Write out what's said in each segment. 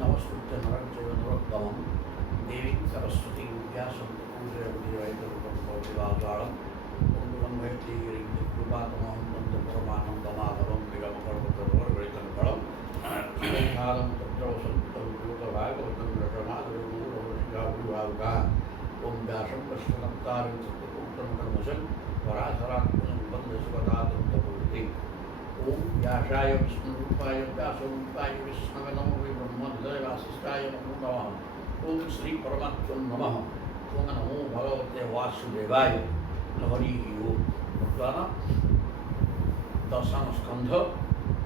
नमस्कृत्य नरं चैव नरोत्तमं देवीं सरस्वतीं व्यासं पूजयन्तीवाचारं कृपातमहं वन्दे परमानन्दमाधवं विगमपर्वतवर्गणितं श्रीनाथं तत्र वसन्तं लोकभागवतं रटनादविभावुकाः ॐ व्यासं प्रश्ननप्तारं सत्यपुत्रं कर्मशं पराशरात्मनं वन्दसुपदातन्तपूर्ति ॐ व्यासाय विष्णुरूपाय व्यासरूपाय विष्णवे नमो वै ब्रह्महृदय वासिष्ठाय नमो नमः ॐ श्रीपरमात्मने नमः ॐ नमो भगवते वासुदेवाय हरि ओम। ବର୍ତ୍ତମାନ ଦଶମ ସ୍କନ୍ଧ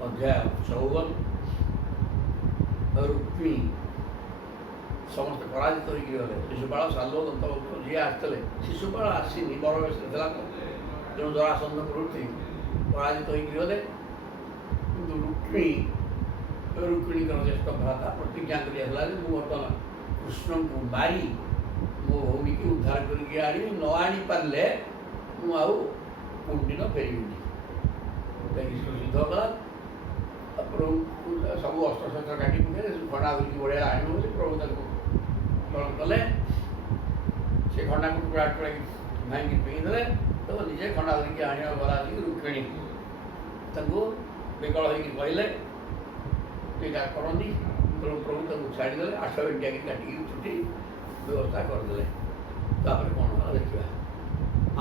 ଅଧ୍ୟାୟ 54 ରୁକ୍ମୀ ସମସ୍ତେ ପରାଜିତ ହୋଇକି ଗଲେ। ଶିଶୁପାଳ ସାଲୁ ଦନ୍ତଭକ୍ତ ଯିଏ ଆସିଥିଲେ, ଶିଶୁପାଳ ଆସିନି, ବଡ଼ ବୟସରେ ଥିଲା ତ, ତେଣୁ ଜରାସନ୍ଧ ପ୍ରଭୃତି ପରାଜିତ ହୋଇକି ଗଲେ। କିନ୍ତୁ ରୁକ୍ମିଣୀଙ୍କର ଜ୍ୟେଷ୍ଠ ଭ୍ରାତା ପ୍ରତିଜ୍ଞା କରି ଆସିଲା ଯେ ମୁଁ ବର୍ତ୍ତମାନ କୃଷ୍ଣଙ୍କୁ ମାରି ମୋ ଭଉଣୀକି ଉଦ୍ଧାର କରିକି ଆଣିବି, ନ ଆଣିପାରିଲେ ମୁଁ ଆଉ ପୁଣ୍ୟ ଫେରିବିନି। କୃଷ୍ଣ ସିଦ୍ଧ କଲା। ପ୍ରଭୁ ସବୁ ଅସ୍ତ୍ରଶସ୍ତ୍ର କାଟି ପକେଇଲେ, ଖଣ୍ଡା ଧରିକି ବଢ଼ିଆ ଆଣିବ ବୋଲି ପ୍ରଭୁ ତାକୁ ସ୍ମରଣ କଲେ। ସେ ଖଣ୍ଡାକୁ ଟୁକୁଡ଼ା ଟୁକୁଡ଼ା ଭାଙ୍ଗି ପିଇଦେଲେ। ତ ନିଜେ ଖଣ୍ଡା ଧରିକି ଆଣିବା ଗଲା ଆସିକି ରୁକ୍ମିଣୀ ତାଙ୍କୁ ବିକଳ ହୋଇକି କହିଲେ ଏଇଟା କରନ୍ତି। ତେଣୁ ପ୍ରଭୁ ତାକୁ ଛାଡ଼ିଦେଲେ, 8 ମିନିଟ୍ କାଟିକି ଛୁଟି ବ୍ୟବସ୍ଥା କରିଦେଲେ। ତାପରେ କ'ଣ ହେଲା ଦେଖିବା।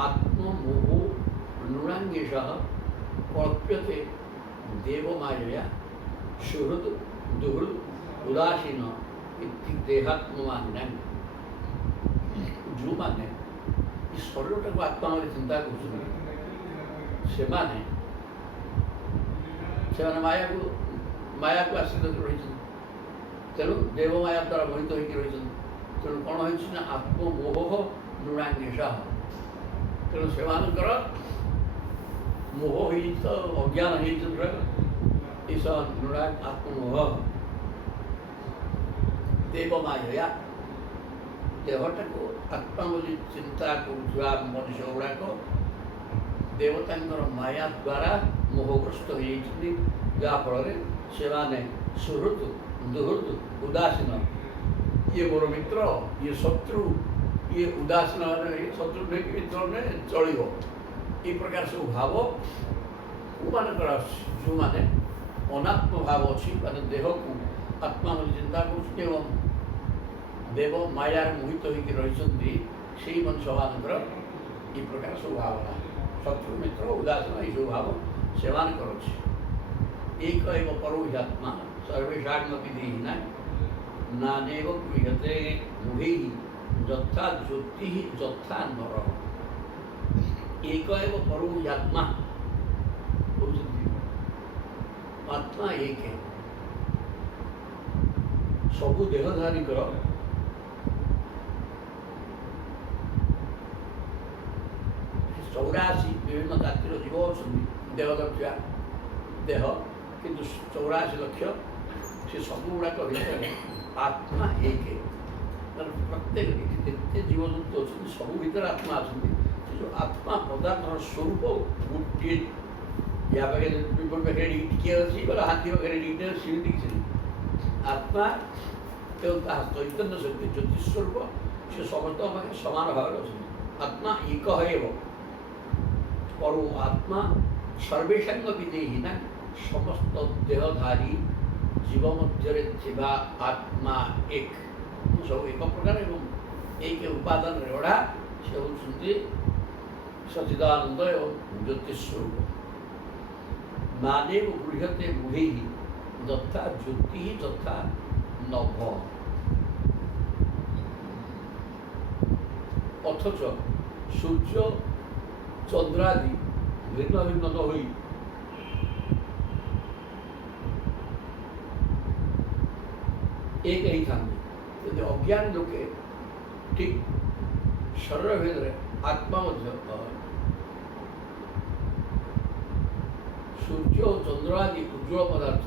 आत्ममोहो नृणांगेशः कल्प्यते देवमायया सुहृद दुहृद उदासीन इति देहात्ममान्यां। ଯେଉଁମାନେ ଏ ଶରୀରଟାକୁ ଆତ୍ମା ବୋଲି ଚିନ୍ତା କରୁଛନ୍ତି ସେମାନେ ମାୟାକୁ ଆଶ୍ରିତ କରି ରହିଛନ୍ତି। ତେଣୁ ଦେବମାୟା ଦ୍ୱାରା ମୋହିତ ହୋଇକି ରହିଛନ୍ତି। ତେଣୁ କ'ଣ ହୋଇଛି ନା ଆତ୍ମମୋହ ନୃଣାଙ୍ଗେଶः। ତେଣୁ ସେମାନଙ୍କର ମୋହ ହେଇଛି, ତ ଅଜ୍ଞାନ ହେଇଛି। ଏସ ନୃଣା ଆତ୍ମମୋହ ଦେବମାୟା, ଦେହଟାକୁ ଆତ୍ମା ବୋଲି ଚିନ୍ତା କରୁଥିବା ମଣିଷ ଗୁଡ଼ାକ ଦେବତାଙ୍କର ମାୟା ଦ୍ୱାରା ମୋହଗ୍ରସ୍ତ ହୋଇଯାଇଛନ୍ତି। ଯାହାଫଳରେ ସେମାନେ ସୁହୃଦ ଦୁହୃଦ ଉଦାସୀନ, ଇଏ ମୋର ମିତ୍ର, ଇଏ ଶତ୍ରୁ, ଇଏ ଉଦାସୀନ, ଶତ୍ରୁ ମିତ୍ରରେ ଚଳିବ, এই ପ୍ରକାର ସବୁ ଭାବ କୋଉମାନଙ୍କର ଆସୁଛି? ଯେଉଁମାନେ ଅନାତ୍ମ ଭାବ ଅଛି, ମାନେ ଦେହକୁ ଆତ୍ମା ବୋଲି ଚିନ୍ତା କରୁଛନ୍ତି ଏବଂ ଦେବ ମାୟାରେ ମୋହିତ ହୋଇକି ରହିଛନ୍ତି, ସେଇ ମଣିଷମାନଙ୍କର এই ପ୍ରକାର ସବୁ ଭାବନା, ଶତ୍ରୁ ମିତ୍ର ଉଦାସୀନ ଏଇସବୁ ଭାବ ସେମାନଙ୍କର ଅଛି। ଏକ ଏବ ପରୋହ୍ୟାତ୍ମା ସର୍ବେଷାମପି ଦେହିନା ନାନେବ ଗୃହ୍ୟତେ ମୁଢ଼ୈଃ ଯଥା ଜ୍ୟୋତି ଯଥା ନର। ଏକ ଏବ ପରୋହ୍ୟାତ୍ମା କହୁଛନ୍ତି, ଆତ୍ମା ଏକ। ସବୁ ଦେହଧାରୀଙ୍କର ଚଉରାଶୀ ବିଭିନ୍ନ ଜାତିର ଜୀବ ଅଛନ୍ତି, ଦେହଦର୍ଶିଆ ଦେହ, କିନ୍ତୁ 84 ଲକ୍ଷ। ସେ ସବୁଗୁଡ଼ାକ ଭିତରେ ଆତ୍ମା ଏକ। ପ୍ରତ୍ୟେକ ଯେତେ ଜୀବଜନ୍ତୁ ଅଛନ୍ତି ସବୁ ଭିତରେ ଆତ୍ମା ଅଛନ୍ତି। ସେ ଯେଉଁ ଆତ୍ମା ପଦାର୍ଥର ସ୍ୱରୂପ ଗୋଟିଏ, ୟା ପାଖରେ ବିପଦ ପାଖରେ ଟିକିଏ ଅଛି, ଗଲା ହାତୀ ପାଖରେ ଟିକେ, ସେମିତି କିଛି ନାହିଁ। ଆତ୍ମା ଏବଂ ତାହା ଚୈତନ୍ୟ ଶକ୍ତି ଜ୍ୟୋତିଷ ସ୍ୱରୂପ, ସେ ସମସ୍ତଙ୍କ ପାଖରେ ସମାନ ଭାବରେ ଅଛନ୍ତି। ଆତ୍ମା ଏକ ହେବ ପରୋ ଆତ୍ମା ସର୍ବେଷାଙ୍ଗ ବିଦେହିନା, ସମସ୍ତ ଦେହଧାରୀ ଜୀବ ମଧ୍ୟରେ ଥିବା ଆତ୍ମା ଏକ। ସବୁ ଏକ ପ୍ରକାର ଏବଂ ଏକ ଉପାଦାନରେ ଗଢ଼ା। ସେ ହେଉଛନ୍ତି ସଚିଦାନନ୍ଦ ଏବଂ ଜ୍ୟୋତିଷ ସ୍ୱରୂପ। ନାନେବ ଗୃହ୍ୟତେ ମୁଢ଼ୈଃ ଯଥା ଜ୍ୟୋତି ଯଥା ନଭ। ଅଥଚ ସୂର୍ଯ୍ୟ ଚନ୍ଦ୍ରାଦି ଭିନ୍ନ ଭିନ୍ନ ନ ହୋଇ ଏକ ହେଇଥାନ୍ତି। ଯଦି ଅଜ୍ଞାନ ଲୋକେ ଠିକ୍ ଶରୀର ଭିତରେ ଆତ୍ମା ମଧ୍ୟ ସୂର୍ଯ୍ୟ ଓ ଚନ୍ଦ୍ର ଆଦି ଉଜ୍ଜ୍ୱଳ ପଦାର୍ଥ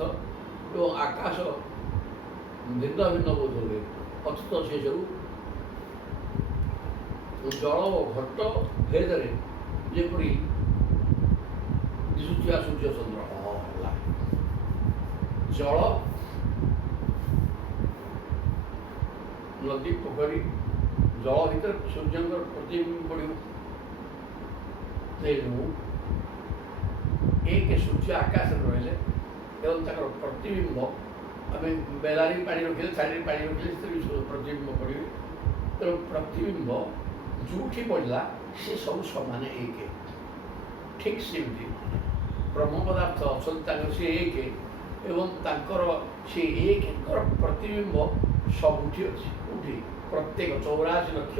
ଏବଂ ଆକାଶ ଭିନ୍ନ ଭିନ୍ନ ବୋଧ ହୁଏ। ଅଥଚ ସେସବୁ ଜଳ ଓ ଘଟ ଭେଦରେ ଯେପରି ଦିଶୁଥିବା ସୂର୍ଯ୍ୟ ଚନ୍ଦ୍ର ହେଲା, ଜଳ ନଦୀ ପୋଖରୀ ଜଳ ଭିତରେ ସୂର୍ଯ୍ୟଙ୍କର ପ୍ରତିବିମ୍ବ ପଡ଼ିବ। ତେଣୁ ଏକ ସୂର୍ଯ୍ୟ ଆକାଶରେ ରହିଲେ ଏବଂ ତାଙ୍କର ପ୍ରତିବିମ୍ବ ଆମେ ବେଲାରେ ପାଣି ରଖିଲେ ଥାଳିରେ ପାଣି ରଖିଲେ ସେଥିରେ ପ୍ରତିବିମ୍ବ ପଡ଼ିବେ। ତେଣୁ ପ୍ରତିବିମ୍ବ ଯେଉଁଠି ପଡ଼ିଲା ସେ ସବୁ ସମାନ ଏକ। ଠିକ୍ ସେମିତି ବ୍ରହ୍ମ ପଦାର୍ଥ ଅଛନ୍ତି ତାଙ୍କର ସେ ଏକ ଏବଂ ତାଙ୍କର ସେ ଏକଙ୍କର ପ୍ରତିବିମ୍ବ ସବୁଠି ଅଛି। କେଉଁଠି? ପ୍ରତ୍ୟେକ 84 ଲକ୍ଷ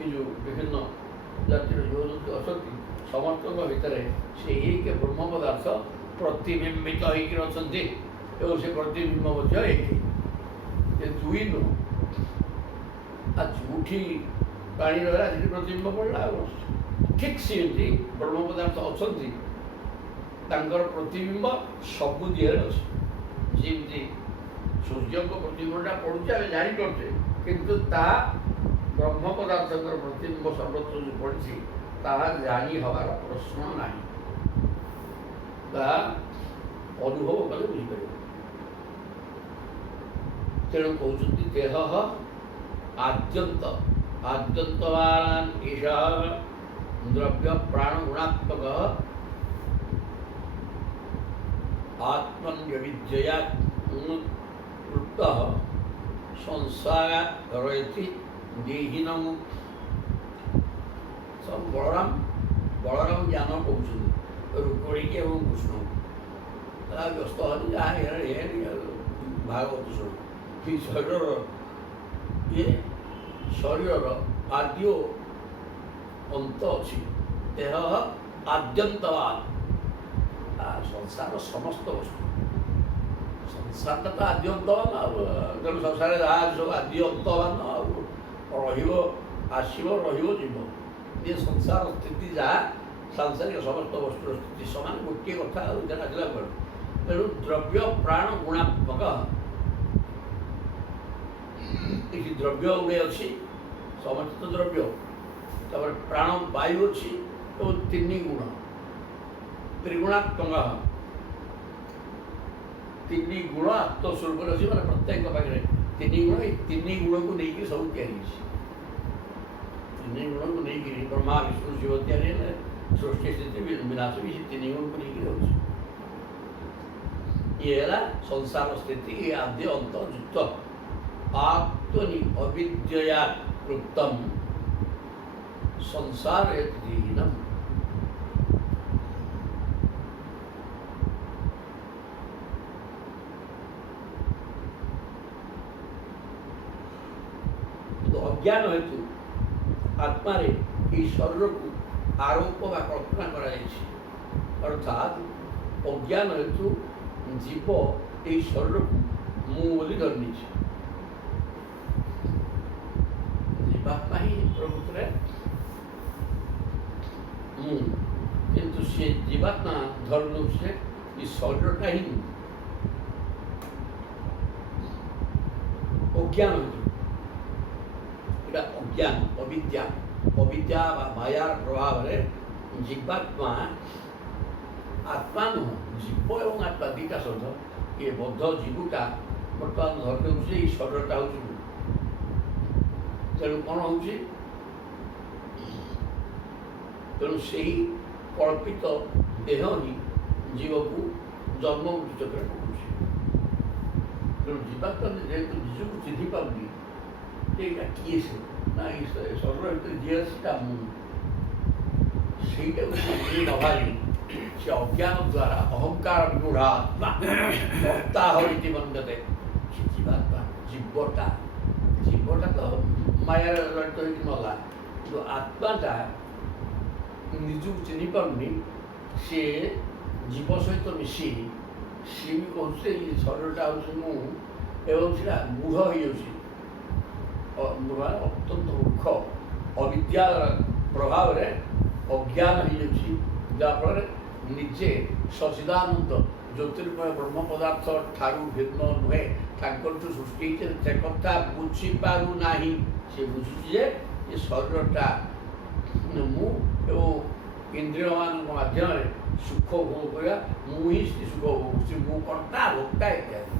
ଏ ଯେଉଁ ବିଭିନ୍ନ ଜାତିର ଜୀବଜନ୍ତୁ ଅଛନ୍ତି ସମସ୍ତଙ୍କ ଭିତରେ ସେ ଏକ ବ୍ରହ୍ମ ପଦାର୍ଥ ପ୍ରତିବିମ୍ବିତ ହେଇକି ଅଛନ୍ତି ଏବଂ ସେ ପ୍ରତିବିମ୍ବ ମଧ୍ୟ ଏକ। ଏ ଦୁଇ ନୁହଁ। ଆଉ ଯେଉଁଠି ପାଣି ରହିଲା ସେଠି ପ୍ରତିବିମ୍ବ ପଡ଼ିଲା। ଆଉ ଠିକ୍ ସେମିତି ବ୍ରହ୍ମ ପଦାର୍ଥ ଅଛନ୍ତି ତାଙ୍କର ପ୍ରତିବିମ୍ବ ସବୁ ଦିହରେ ଅଛି। ଯେମିତି ସୂର୍ଯ୍ୟଙ୍କ ପ୍ରତିବିମ୍ବଟା ପଡ଼ୁଛି ଆମେ ଜାଣିପାରୁଛେ, କିନ୍ତୁ ତାହା ବ୍ରହ୍ମ ପଦାର୍ଥଙ୍କର ପ୍ରତିବିମ୍ବ ସର୍ବତ୍ର ଯେଉଁ ପଡ଼ିଛି ତାହା ଜାଣି ହେବାର ପ୍ରଶ୍ନ ନାହିଁ। ତାହା ଅନୁଭବ କଲେ ବୁଝିପାରିବ। ତେଣୁ କହୁଛନ୍ତି ଦେହ ଆଦ୍ୟନ୍ତବାନ୍ ଏଷଃ ଦ୍ରବ୍ୟ ପ୍ରାଣ ଗୁଣାତ୍ମକ ଆତ୍ମନ୍ୟବିଦ୍ୟୟା କୃତଃ ସଂସାରୟତି ଦେହିନଂ। ସବୁ ବଳରାମ ଜ୍ଞାନ କହୁଛନ୍ତି ରୁକ୍ମିଣୀକି ଏବଂ କୃଷ୍ଣଙ୍କୁ। ତାହା ବ୍ୟସ୍ତ ହେଲେ ଯାହା ହେନି ଭାଗବତ ଶୁଣ। କି ଶରୀରର ଆଦ୍ୟ ଅନ୍ତ ଅଛି। ଦେହ ଆଦ୍ୟନ୍ତବାନ୍। ସଂସାରର ସମସ୍ତ ବସ୍ତୁ ସଂସାରଟା ତ ଆଦ୍ୟ ଅନ୍ତବାନ। ଆଉ ତେଣୁ ସଂସାରରେ ଯାହା ସବୁ ଆଦ୍ୟ ଅନ୍ତବାନ ଆଉ ରହିବ, ଆସିବ, ରହିବ, ଯିବ। ଏ ସଂସାର ସ୍ଥିତି ଯାହା ସାଂସାରିକ ସମସ୍ତ ବସ୍ତୁର ସ୍ଥିତି ସମାନ। ଗୋଟିଏ କଥା ଆଉ ଆସିଲା ପରେ ତେଣୁ ଦ୍ରବ୍ୟ ପ୍ରାଣ ଗୁଣାତ୍ମକ। ଏଠି ଦ୍ରବ୍ୟ ଗୁଡ଼େ ଅଛି, ସମସ୍ତ ଦ୍ରବ୍ୟ, ତାପରେ ପ୍ରାଣ ବାୟୁ ଅଛି ଏବଂ 3 ଗୁଣ ତ୍ରିଗୁଣାତ୍ମକ। 3 ଗୁଣ ଆତ୍ମସ୍ୱରୂପରେ ଅଛି, ମାନେ ପ୍ରତ୍ୟେକ ପାଖରେ 3 ଗୁଣ। ଏଇ 3 ଗୁଣକୁ ନେଇକି ସବୁ ତିଆରି ହେଇଛି। 3 ଗୁଣକୁ ନେଇକିରି ବ୍ରହ୍ମା ବିଷ୍ଣୁ ଶିବ ତିଆରି ହେଲେ। ସୃଷ୍ଟି ସ୍ଥିତି ବିନାଶ ବି ସେ 3 ଗୁଣକୁ ନେଇକି ରହୁଛି। ଇଏ ହେଲା ସଂସାର ସ୍ଥିତି। ଏ ଆଦ୍ୟ ଅନ୍ତ ଯୁକ୍ତ ଆତ୍ମନି ଅବିଦ୍ୟୟା କୃତମ୍ ସଂସାରୟତିହୀନମ୍। ଅଜ୍ଞାନ ହେତୁ ଆତ୍ମାରେ ଏହି ଶରୀରକୁ ଆରୋପ ବା କଳ୍ପନା କରାଯାଇଛି। ଅର୍ଥାତ୍ ଅଜ୍ଞାନ ହେତୁ ଜୀବ ଏହି ଶରୀରକୁ ମୁଁ ବୋଲି ଧରି ନେଇଛି। ଜୀବାତ୍ମା ହିଁ ପ୍ରକୃତରେ ମୁଁ, କିନ୍ତୁ ସେ ଜୀବାତ୍ମା ଧରି ନେଉଛି ଯେ ଏ ଶରୀରଟା ହିଁ ମୁଁ। ଅଜ୍ଞାନ ହେତୁ ଅଜ୍ଞାନ ଅବିଦ୍ୟା ବା ମାୟାର ପ୍ରଭାବରେ ଜୀବାତ୍ମା ଆତ୍ମା ନୁହଁ। ଜୀବ ଏବଂ ଆତ୍ମା ଦୁଇଟା ଶବ୍ଦ। ଏ ବଦ୍ଧ ଜୀବଟା ବର୍ତ୍ତମାନ ଧରି ନେଉଛି ଏଇ ଶରୀରଟା ହେଉଛି ମୁଁ। ତେଣୁ କ'ଣ ହେଉଛି? ତେଣୁ ସେହି କଳ୍ପିତ ଦେହ ହିଁ ଜୀବକୁ ଜନ୍ମ ମୃତ୍ୟୁ ଚକ୍ରରେ ପକାଉଛି। ତେଣୁ ଜୀବାତ୍ମା ଯେହେତୁ ନିଜକୁ ଚିହ୍ନି ପାରୁନି ଏଇଟା କିଏ ସେ, ନା ଏଇ ଶରୀର ଭିତରେ ଯିଏ ଅଛି ତା ମୁଁ, ସେଇଟାକୁ ଚିହ୍ନି ନ ପାରି ସେ ଅଜ୍ଞାନ ଦ୍ୱାରା ଅହଙ୍କାର ବିମୂଢ଼ାତ୍ମା କର୍ତ୍ତାହରିତି ମନ୍ୟତେ। ସେ ଜୀବାତ୍ମା ଜୀବଟା ତ ମାୟାରେ ଜଡ଼ିତ ହେଇକି ମଲା, କିନ୍ତୁ ଆତ୍ମାଟା ନିଜକୁ ଚିହ୍ନି ପାରୁନି। ସିଏ ଜୀବ ସହିତ ମିଶି ସିଏ ବି କହୁଛି ଏଇ ଶରୀରଟା ହେଉଛି ମୁଁ ଏବଂ ସେଟା ମୂଢ଼ ହେଇଯାଉଛି। ଅତ୍ୟନ୍ତ ମୂର୍ଖ ଅବିଦ୍ୟା ପ୍ରଭାବରେ ଅଜ୍ଞାନ ହେଇଯାଉଛି, ଯାହାଫଳରେ ନିଜେ ସଚିଦାନନ୍ଦ ଜ୍ୟୋତିର୍ମୟ ବ୍ରହ୍ମ ପଦାର୍ଥ ଠାରୁ ଭିନ୍ନ ନୁହେଁ। ତାଙ୍କଠୁ ସୃଷ୍ଟି ହେଇଛି ସେ କଥା ବୁଝିପାରୁନାହିଁ। ସେ ବୁଝୁଛି ଯେ ଏ ଶରୀରଟା ମୁଁ ଏବଂ ଇନ୍ଦ୍ରିୟମାନଙ୍କ ମାଧ୍ୟମରେ ସୁଖ ଭୋଗ କରିବା, ମୁଁ ହିଁ ସେ ସୁଖ ଭୋଗ କରୁଛି, ମୁଁ କର୍ତ୍ତା ଭୋକ୍ତା ଇତ୍ୟାଦି।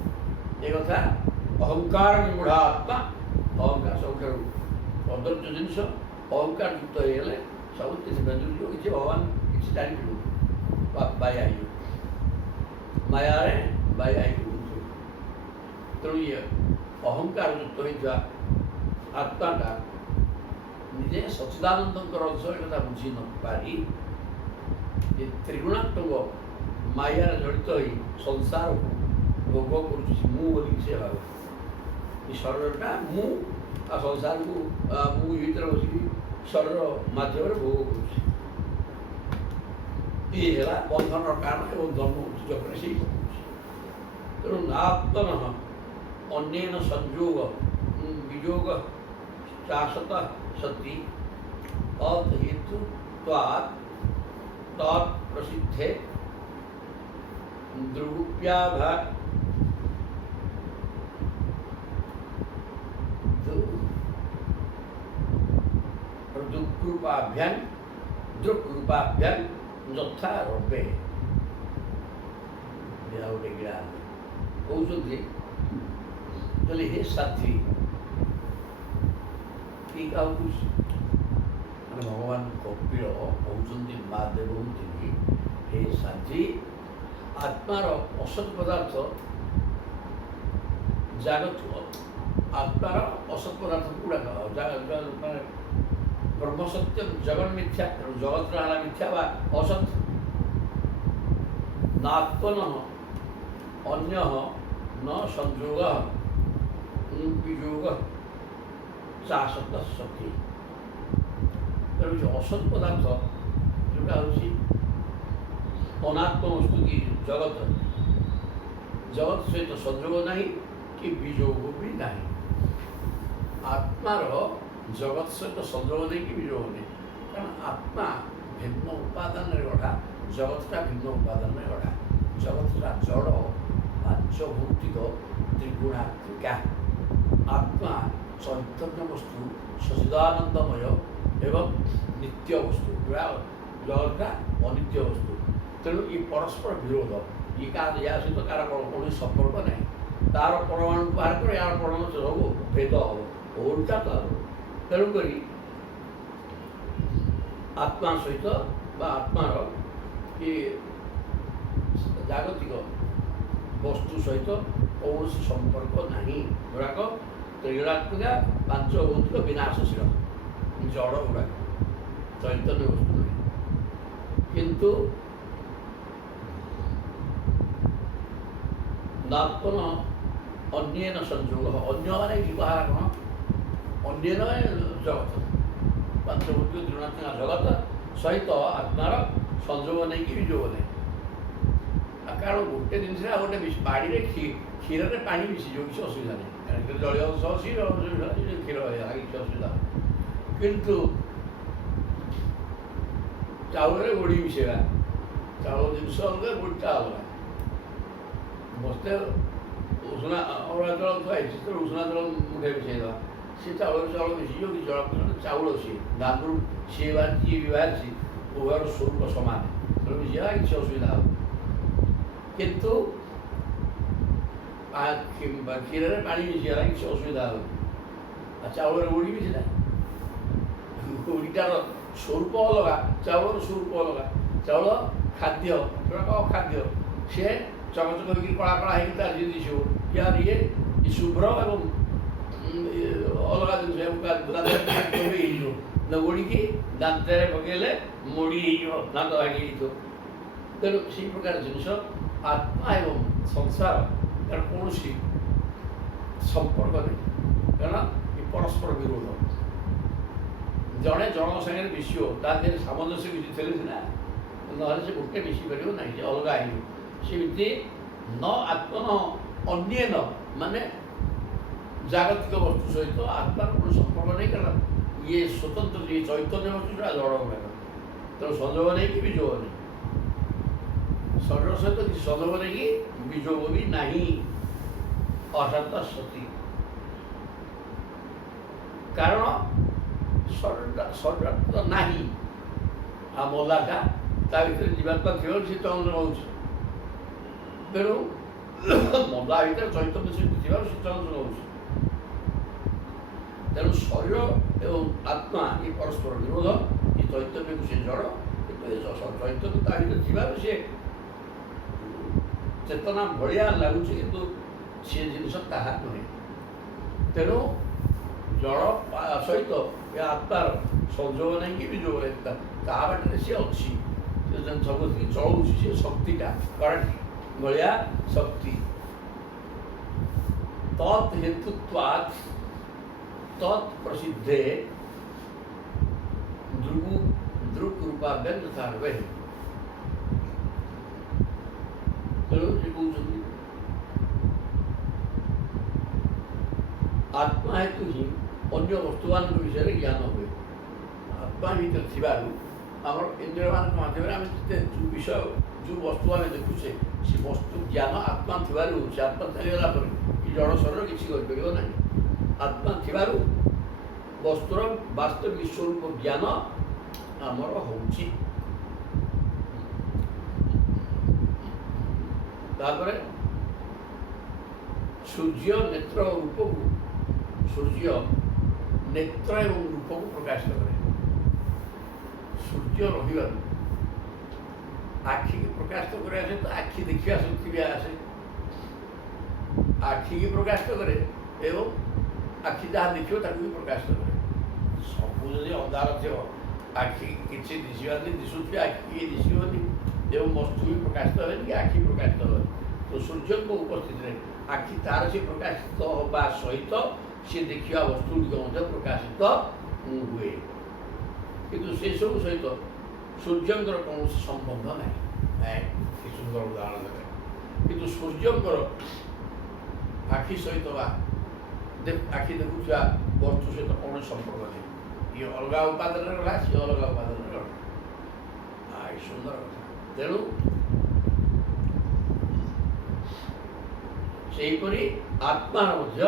ଏ କଥା ଅହଙ୍କାର ବିମୂଢ଼ାତ୍ମା ଅହଙ୍କାର ସବୁଠାରୁ କଦର୍ଯ୍ୟ ଜିନିଷ। ଅହଙ୍କାର ଯୁକ୍ତ ହେଇଗଲେ ସବୁ କିଛି ବେନ୍ଦୁଯିବ, କିଛି ଭଗବାନ କିଛି ଜାଣିପାରିବ, ବାୟା ହେଇଯିବ, ମାୟାରେ ବାୟା ହେଇଯିବ। ତେଣୁ ଇଏ ଅହଙ୍କାର ଯୁକ୍ତ ହୋଇଥିବା ଆତ୍ମାଟା ନିଜେ ସଚ୍ଚିଦାନନ୍ଦଙ୍କର ଅଂଶ ଏକଥା ବୁଝି ନପାରି ଏ ତ୍ରିଗୁଣାତ୍ମକ ମାୟାରେ ଜଡ଼ିତ ହୋଇ ସଂସାରକୁ ଭୋଗ କରୁଛି ମୁଁ ବୋଲିକି ସେ ଭାବେ। ଏ ଶରୀରଟା ମୁଁ, ଆଉ ସଂସାରକୁ ମୁଁ ଭିତରେ ବସିକି ଶରୀର ମାଧ୍ୟମରେ ଭୋଗ କରୁଛି। ଇଏ ହେଲା ବନ୍ଧନର କାରଣ ଏବଂ ଧର୍ମ ଚକ୍ରରେ ସେଇ ପକଉଛି। ତେଣୁ ନାତ୍ମନଃ ଅନ୍ୟେନ ସଂଯୋଗ ବିଯୋଗ ଚାଷତ ସତି ତତ୍ ହେତୁ ତତ୍ ପ୍ରସିଦ୍ଧେ ଦୃକ୍ରୂପାଭ୍ୟାଂ ଯଥା ରବେ। ଗୋଟେ ଗିଳା କହୁଛନ୍ତି କହିଲେ ହେ ସାଧ୍ୱୀ, କି କାହାକୁ ମାନେ ଭଗବାନ କପିଳ କହୁଛନ୍ତି ମା ଦେବହୂତିକି, ହେ ସାଧ୍ୱୀ, ଆତ୍ମାର ଅସତ୍ ପଦାର୍ଥ ଜାଗତ, ଆତ୍ମାର ଅସତ୍ ପଦାର୍ଥ ଗୁଡ଼ାକ ମାନେ ବ୍ରହ୍ମ ସତ୍ୟ ଜଗନ୍ ମିଥ୍ୟା, ତେଣୁ ଜଗତର ହେଲା ମିଥ୍ୟା ବା ଅସତ୍। ନାତ୍ମନଃ ଅନ୍ୟଃ ନ ସଂଯୋଗ ବିଯୋଗ ଚାଷତ ସତି। ତେଣୁ ସେ ଅସତ୍ ପଦାର୍ଥ ଯେଉଁଟା ହେଉଛି ଅନାତ୍ମ ବସ୍ତୁ କି ଜଗତ, ଜଗତ ସହିତ ସଂଯୋଗ ନାହିଁ କି ବିଯୋଗ ବି ନାହିଁ। ଆତ୍ମାର ଜଗତ ସହିତ ସଂଯୋଗ ନାହିଁ କି ବିଯୋଗ ନାହିଁ, କାରଣ ଆତ୍ମା ଭିନ୍ନ ଉପାଦାନରେ ଗଢ଼ା, ଜଗତଟା ଭିନ୍ନ ଉପାଦାନରେ ଗଢ଼ା। ଜଗତଟା ଜଡ଼ ପାଞ୍ଚଭୌତିକ ତ୍ରିଗୁଣାତ୍ମିକା, ଆତ୍ମା ଚୈତନ୍ୟ ବସ୍ତୁ ସଚ୍ଚିଦାନନ୍ଦମୟ ଏବଂ ନିତ୍ୟ ବସ୍ତୁ, ଜଗତଟା ଅନିତ୍ୟ ବସ୍ତୁ। ତେଣୁ ଏ ପରସ୍ପର ବିରୋଧ, ୟା ସହିତ କାହାର କୌଣସି ସମ୍ପର୍କ ନାହିଁ। ତାର ପରମାଣୁ ବାହାର କରି ୟାର ପରମାଣୁ ସବୁ ଭେଦ ହେବ, ଓଲଟା ତାର। ତେଣୁକରି ଆତ୍ମା ସହିତ ବା ଆତ୍ମାର ଏ ଜାଗତିକ ବସ୍ତୁ ସହିତ କୌଣସି ସମ୍ପର୍କ ନାହିଁ। ଗୁଡ଼ାକ ତ୍ରିଗୁଣାତ୍ମିକା ପାଞ୍ଚଭୌତିକ ବିନାଶଶୀଳ ଜଡ଼ ଗୁଡ଼ାକ, ଚୈତନ୍ୟ ବସ୍ତୁ ନାହିଁ। କିନ୍ତୁ ନାତ୍ମନଃ ଅନ୍ୟେନ ସଂଯୋଗ, ଅନ୍ୟ ମାନେ କାହାର କ'ଣ? ଅନ୍ୟେନ ଜଗତ, ପାଞ୍ଚଭୌତିକ ତ୍ରିଗୁଣାତ୍ମିକା ଜଗତ ସହିତ ଆତ୍ମାର ସଂଯୋଗ ନେଇକି ବିଯୋଗ ନାହିଁ। କାରଣ ଗୋଟେ ଜିନିଷରେ ଆଉ ଗୋଟେ ପାଣିରେ କ୍ଷୀରରେ ପାଣି ମିଶିଯିବ, କିଛି ଅସୁବିଧା ନାହିଁ। ଜଳୀୟ ଅଂଶ ଅଛି, କ୍ଷୀର ହେଇଗଲା, କିଛି ଅସୁବିଧା ନାହିଁ। କିନ୍ତୁ ଚାଉଳରେ ଗୋଡ଼ି ମିଶାଇବା, ଚାଉଳ ଜିନିଷ ଅଲଗା, ଗୋଡ଼ିଟା ଅଲଗା। ବସ୍ତେ ଉଷୁନା ଅରୁଆ ଚାଉଳ ଥୁଆ ହେଇଛି, ସେତେବେଳେ ଉଷୁନା ଚାଉଳ ମୁଠେ ମିଶାଇଦେବା, ସେ ଚାଉଳରେ ଚାଉଳ ମିଶିଯିବ, କିଛି ଜଳ ଚାଉଳ ସିଏ ଧାନରୁ ସିଏ ବାହାରିଛି, ଇଏ ବି ବାହାରିଛି, ଉଭୟର ସ୍ୱରୂପ ସମାନ, ତେଣୁ ମିଶିବା କିଛି ଅସୁବିଧା ହେବ। କିନ୍ତୁ କ୍ଷୀରରେ ପାଣି ମିଶିଗଲା, କିଛି ଅସୁବିଧା ହେବନି। ଆଉ ଚାଉଳରେ ଗୋଡ଼ି ମିଶିଲା, ଗୋଡ଼ିଟାର ସ୍ୱରୂପ ଅଲଗା, ଚାଉଳର ସ୍ୱରୂପ ଅଲଗା। ଚାଉଳ ଖାଦ୍ୟ, ସେଗୁଡ଼ାକ ଅଖାଦ୍ୟ, ସିଏ ଚକଚକ ହେଇକି କଳା କଳା ହେଇକି ତାର ଯଦି ଦିଶିବ, ୟାର ଇଏ ଶୁଭ୍ର ଏବଂ ଅଲଗା ଜିନିଷ ହେଇଯିବ। ଗୋଡ଼ିକି ଦାନ୍ତରେ ପକେଇଲେ ମୋଡ଼ି ହେଇଯିବ, ଦାନ୍ତ ଭାଙ୍ଗି ହେଇଯିବ। ତେଣୁ ସେଇ ପ୍ରକାର ଜିନିଷ ଆତ୍ମା ଏବଂ ସଂସାର ତାର କୌଣସି ସମ୍ପର୍କ ନାହିଁ, କାରଣ ଏ ପରସ୍ପର ବିରୋଧ। ଜଣେ ଜଣଙ୍କ ସାଙ୍ଗରେ ମିଶିବ, ତା ଦେହରେ ସାମଞ୍ଜସ୍ୟ କିଛି ଥିଲେ ସିନା, ନହେଲେ ସେ ଗୋଟେ ମିଶିପାରିବ ନାହିଁ, ସେ ଅଲଗା ହେଇଯିବ। ସେମିତି ନ ଆତ୍ମନ ଅନ୍ୟେନ ମାନେ ଜାଗତିକ ବସ୍ତୁ ସହିତ ଆତ୍ମାର କୌଣସି ସମ୍ପର୍କ ନାହିଁ, କାରଣ ଇଏ ସ୍ୱତନ୍ତ୍ର ଇଏ ଚୈତନ୍ୟ ବସ୍ତୁ ସେଟା ଜଡ଼ ଗୁଡ଼ାକ, ତେଣୁ ସଂଯୋଗ ନେଇକି ବିଯୋଗ ନାହିଁ। ଶରୀର ସହିତ କିଛି ସଂଯୋଗ ନେଇକି ବିଯୋଗ ବି ନାହିଁ। ଅସତ ସତି, କାରଣ ଶରୀର ତ ନାହିଁ, ଆଉ ମଲାଟା ତା ଭିତରେ ଜୀବାତ୍ମା ଥିବ, ସେ ଚଳନ ରହୁଛି। ତେଣୁ ମଲା ଭିତରେ ଚୈତନ୍ୟ ସହିତ ଥିବାରୁ ସେ ଚଳନ ରହୁଛି। ଶରୀର ଏବଂ ଆତ୍ମା ଏ ପରସ୍ପର ବିରୋଧ, ଏ ଚୈତନ୍ୟକୁ ସେ ଜଡ଼, କିନ୍ତୁ ଏ ଚୈତନ୍ୟ ତା ଭିତରେ ଥିବାରୁ ସେ ଚେତନା ଭଳିଆ ଲାଗୁଛି, କିନ୍ତୁ ସେ ଜିନିଷ ତାହା ନୁହେଁ। ତେଣୁ ଜଳ ସହିତ ଏ ଆତ୍ମାର ସଂଯୋଗ ନାହିଁ କି ବିଯୋଗ ନାହିଁ, ତା ବାଟରେ ସେ ଅଛି, ସେ ସବୁଥିରେ ଚଳୁଛି, ସେ ଶକ୍ତିଟା କରେଣ୍ଟ ଭଳିଆ ଶକ୍ତି। ତତ୍ ହେତୁତ୍ୱାତ୍ ତତ୍ ପ୍ରସିଦ୍ଧେ ଦୃକ୍ ରୂପାଭ୍ୟାମ୍ ଯଥା ରୂପେ। ତେଣୁ ସେ କହୁଛନ୍ତି ଆତ୍ମା ହେତୁ ହିଁ ଅନ୍ୟ ବସ୍ତୁମାନଙ୍କ ବିଷୟରେ ଜ୍ଞାନ ହୁଏ। ଆତ୍ମା ଭିତରେ ଥିବାରୁ ଆମର ଇନ୍ଦ୍ରିୟମାନଙ୍କ ମାଧ୍ୟମରେ ଆମେ ଯେତେ ଯେଉଁ ବିଷୟ ଯେଉଁ ବସ୍ତୁ ଆମେ ଦେଖୁଛେ, ସେ ବସ୍ତୁ ଜ୍ଞାନ ଆତ୍ମା ଥିବାରୁ, ସେ ଆତ୍ମା ଚାଲିଗଲା ପରେ ଏ ଜଡ଼ ଶରୀର କିଛି କରିପାରିବ ନାହିଁ। ଆତ୍ମା ଥିବାରୁ ବସ୍ତୁର ବାସ୍ତବିକ ସ୍ୱରୂପ ଜ୍ଞାନ ଆମର ହେଉଛି। ତାପରେ ସୂର୍ଯ୍ୟ ନେତ୍ର ରୂପକୁ, ସୂର୍ଯ୍ୟ ନେତ୍ର ଏବଂ ରୂପକୁ ପ୍ରକାଶିତ କରେ। ସୂର୍ଯ୍ୟ ରହିବାରୁ ଆଖିକି ପ୍ରକାଶିତ କରିବା ସହିତ ଆଖି ଦେଖିବା ଶକ୍ତି ବି ଆସେ। ଆଖିକି ପ୍ରକାଶିତ କରେ ଏବଂ ଆଖି ଯାହା ଦେଖିବ ତାକୁ ବି ପ୍ରକାଶିତ କରେ। ସବୁ ଯଦି ଅନ୍ଧାର ଥିବ, ଆଖି କିଛି ଦିଶିବାନି, ଦିଶୁଥିବ ଆଖିକି ଦିଶିବନି ଏବଂ ବସ୍ତୁ ବି ପ୍ରକାଶିତ ହେବେନି କି ଆଖି ପ୍ରକାଶିତ ହେବନି। ତ ସୂର୍ଯ୍ୟଙ୍କ ଉପସ୍ଥିତିରେ ଆଖି ତାର ସେ ପ୍ରକାଶିତ ହେବା ସହିତ ସେ ଦେଖିବା ବସ୍ତୁ ଗୁଡ଼ିକ ମଧ୍ୟ ପ୍ରକାଶିତ ହୁଏ। କିନ୍ତୁ ସେସବୁ ସହିତ ସୂର୍ଯ୍ୟଙ୍କର କୌଣସି ସମ୍ବନ୍ଧ ନାହିଁ। କି ସୁନ୍ଦର ଉଦାହରଣ ଦେବେ। କିନ୍ତୁ ସୂର୍ଯ୍ୟଙ୍କର ଆଖି ସହିତ ବା ଆଖି ଦେଖୁଥିବା ବସ୍ତୁ ସହିତ କୌଣସି ସମ୍ପର୍କ ନାହିଁ। ଇଏ ଅଲଗା ଉପାଦାନରେ ଗଲା, ସିଏ ଅଲଗା ଉପାଦାନରେ ଗଲା। ଏ ସୁନ୍ଦର କଥା। ତେଣୁ ସେହିପରି ଆତ୍ମାର ମଧ୍ୟ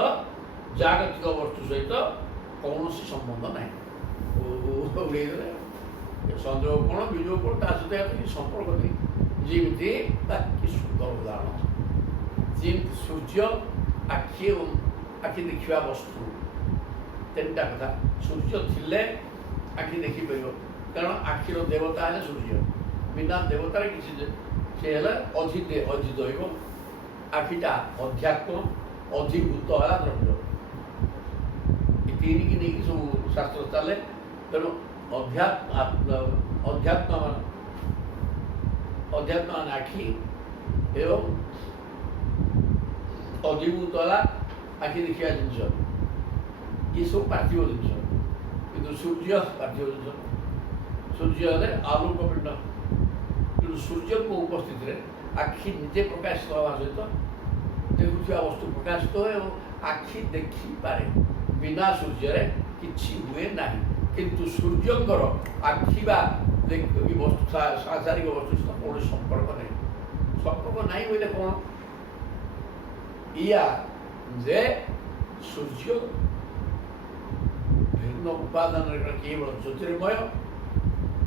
ଜାଗତିକ ବସ୍ତୁ ସହିତ କୌଣସି ସମ୍ବନ୍ଧ ନାହିଁ। ଉଡ଼େଇଦେଲେ ସଂଯୋଗ କ'ଣ ବିଯୋଗ କ'ଣ ତା ସହିତ କିଛି ସମ୍ପର୍କ ନାହିଁ। ଯେମିତି କି ସୁନ୍ଦର ଉଦାହରଣ, ଯେମିତି ସୂର୍ଯ୍ୟ ଆଖି ଏବଂ ଆଖି ଦେଖିବା ବସ୍ତୁ, ତିନିଟା କଥା। ସୂର୍ଯ୍ୟ ଥିଲେ ଆଖି ଦେଖିପାରିବ, କାରଣ ଆଖିର ଦେବତା ହେଲେ ସୂର୍ଯ୍ୟ। ବିନା ଦେବତାରେ କିଛି ସେ ହେଲେ ଅଧିତ ହେବ। ଆଖିଟା ଅଧ୍ୟାତ୍ମ, ଅଧିଭୂତ ହେଲା ଦ୍ରବ୍ୟ। ଏ ତିନିକି ନେଇକି ସବୁ ଶାସ୍ତ୍ର ଚାଲେ। ତେଣୁ ଅଧ୍ୟାତ୍ମ ମାନେ ଆଖି ଏବଂ ଅଧିଭୂତ ହେଲା ଆଖି ଦେଖିବା ଜିନିଷ। ଏସବୁ ପାର୍ଥିବ ଜିନିଷ, କିନ୍ତୁ ସୂର୍ଯ୍ୟ ପାର୍ଥିବ ଜିନିଷ। ସୂର୍ଯ୍ୟ ହେଲେ ଆଲୋକ ପିଣ୍ଡ। କିନ୍ତୁ ସୂର୍ଯ୍ୟଙ୍କ ଉପସ୍ଥିତିରେ ଆଖି ନିଜେ ପ୍ରକାଶିତ ହେବା ସହିତ ଦେଖୁଥିବା ବସ୍ତୁ ପ୍ରକାଶିତ ହୁଏ ଏବଂ ଆଖି ଦେଖିପାରେ। ବିନା ସୂର୍ଯ୍ୟରେ କିଛି ହୁଏ ନାହିଁ। କିନ୍ତୁ ସୂର୍ଯ୍ୟଙ୍କର ଆଖି ବା ବସ୍ତୁ ସାଂସାରିକ ବସ୍ତୁ ସହିତ କୌଣସି ସମ୍ପର୍କ ନାହିଁ। ସମ୍ପର୍କ ନାହିଁ ବୋଇଲେ କ'ଣ? ଇୟା ଯେ ସୂର୍ଯ୍ୟ ଭିନ୍ନ ଉପାଦାନରେ କେବଳ ଜ୍ୟୋତିର୍ମୟ,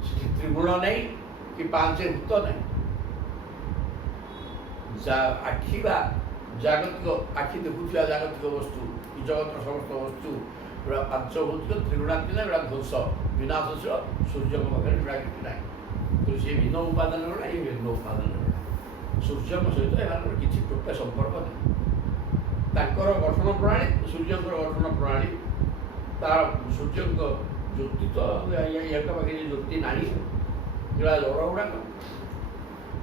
ସେଠି ତ୍ରିଗୁଣ ନାହିଁ କି ପାଞ୍ଚ ଭୂତ ନାହିଁ। ଆଖି ବା ଜାଗତିକ ଆଖି ଦେଖୁଥିବା ଜାଗତିକ ବସ୍ତୁ, ଏ ଜଗତର ସମସ୍ତ ବସ୍ତୁ ଏଗୁଡ଼ା ପାଞ୍ଚଭୌତିକ, ତ୍ରିଗୁଣାତ୍ମିକ, ଏଗୁଡ଼ା ଧ୍ୱଂସ ବିନାଶଶୀଳ। ସୂର୍ଯ୍ୟଙ୍କ ପାଖରେ ଏଗୁଡ଼ା କିଛି ନାହିଁ। କିନ୍ତୁ ସେ ଭିନ୍ନ ଉପାଦାନ ଗଲା, ଏ ଭିନ୍ନ ଉପାଦାନ ଗଲା। ସୂର୍ଯ୍ୟଙ୍କ ସହିତ ଏମାନଙ୍କର କିଛି ଟୋଟାଲ ସମ୍ପର୍କ ନାହିଁ। ତାଙ୍କର ଗଠନ ପ୍ରଣାଳୀ, ସୂର୍ଯ୍ୟଙ୍କର ଗଠନ ପ୍ରଣାଳୀ, ତାର ସୂର୍ଯ୍ୟଙ୍କ ଜ୍ୟୋତି ତ ୟାଙ୍କ ପାଖରେ ଜ୍ୟୋତି ନାହିଁ, ଏଗୁଡ଼ା ଜଡ଼ ଗୁଡ଼ାକ।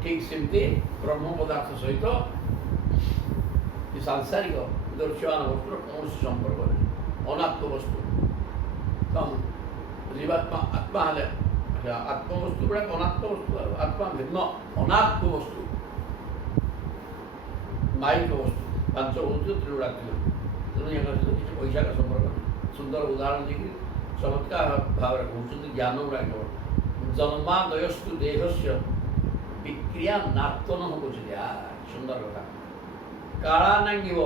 ଠିକ୍ ସେମିତି ବ୍ରହ୍ମ ପଦାର୍ଥ ସହିତ ସାଂସାରିକ ଦୃଶ୍ୟମାନ ବସ୍ତୁର କୌଣସି ସମ୍ପର୍କ ନାହିଁ। ଅନାତ୍ମ ବସ୍ତୁ ଜୀବାତ୍ମା, ଆତ୍ମା ହେଲେ ଆତ୍ମବସ୍ତୁ ଗୁଡ଼ାକ ଅନାତ୍ମ ବସ୍ତୁ। ଆତ୍ମା ଭିନ୍ନ ଅନାତ୍ମ ବସ୍ତୁ, ମାଇକ ବସ୍ତୁ, ପାଞ୍ଚଭୌତିକ, ତ୍ରିଗୁଣାତ୍ମିକ। ତେଣୁ ୟାଙ୍କ ସହିତ କିଛି ପଇସାର ସମ୍ପର୍କ ନାହିଁ। ସୁନ୍ଦର ଉଦାହରଣ ଦେଇକି ଚମତ୍କାର ଭାବରେ କହୁଛନ୍ତି ଜ୍ଞାନ ଗୁଡ଼ାକ। ଜନ୍ମାଦୟସ୍ତୁ ଦେହସ୍ୟ ବିକ୍ରିୟା ନାର୍ତ୍ତନ କହୁଛନ୍ତି। ସୁନ୍ଦର କଥା। କାଳାନାଙ୍ଗିବ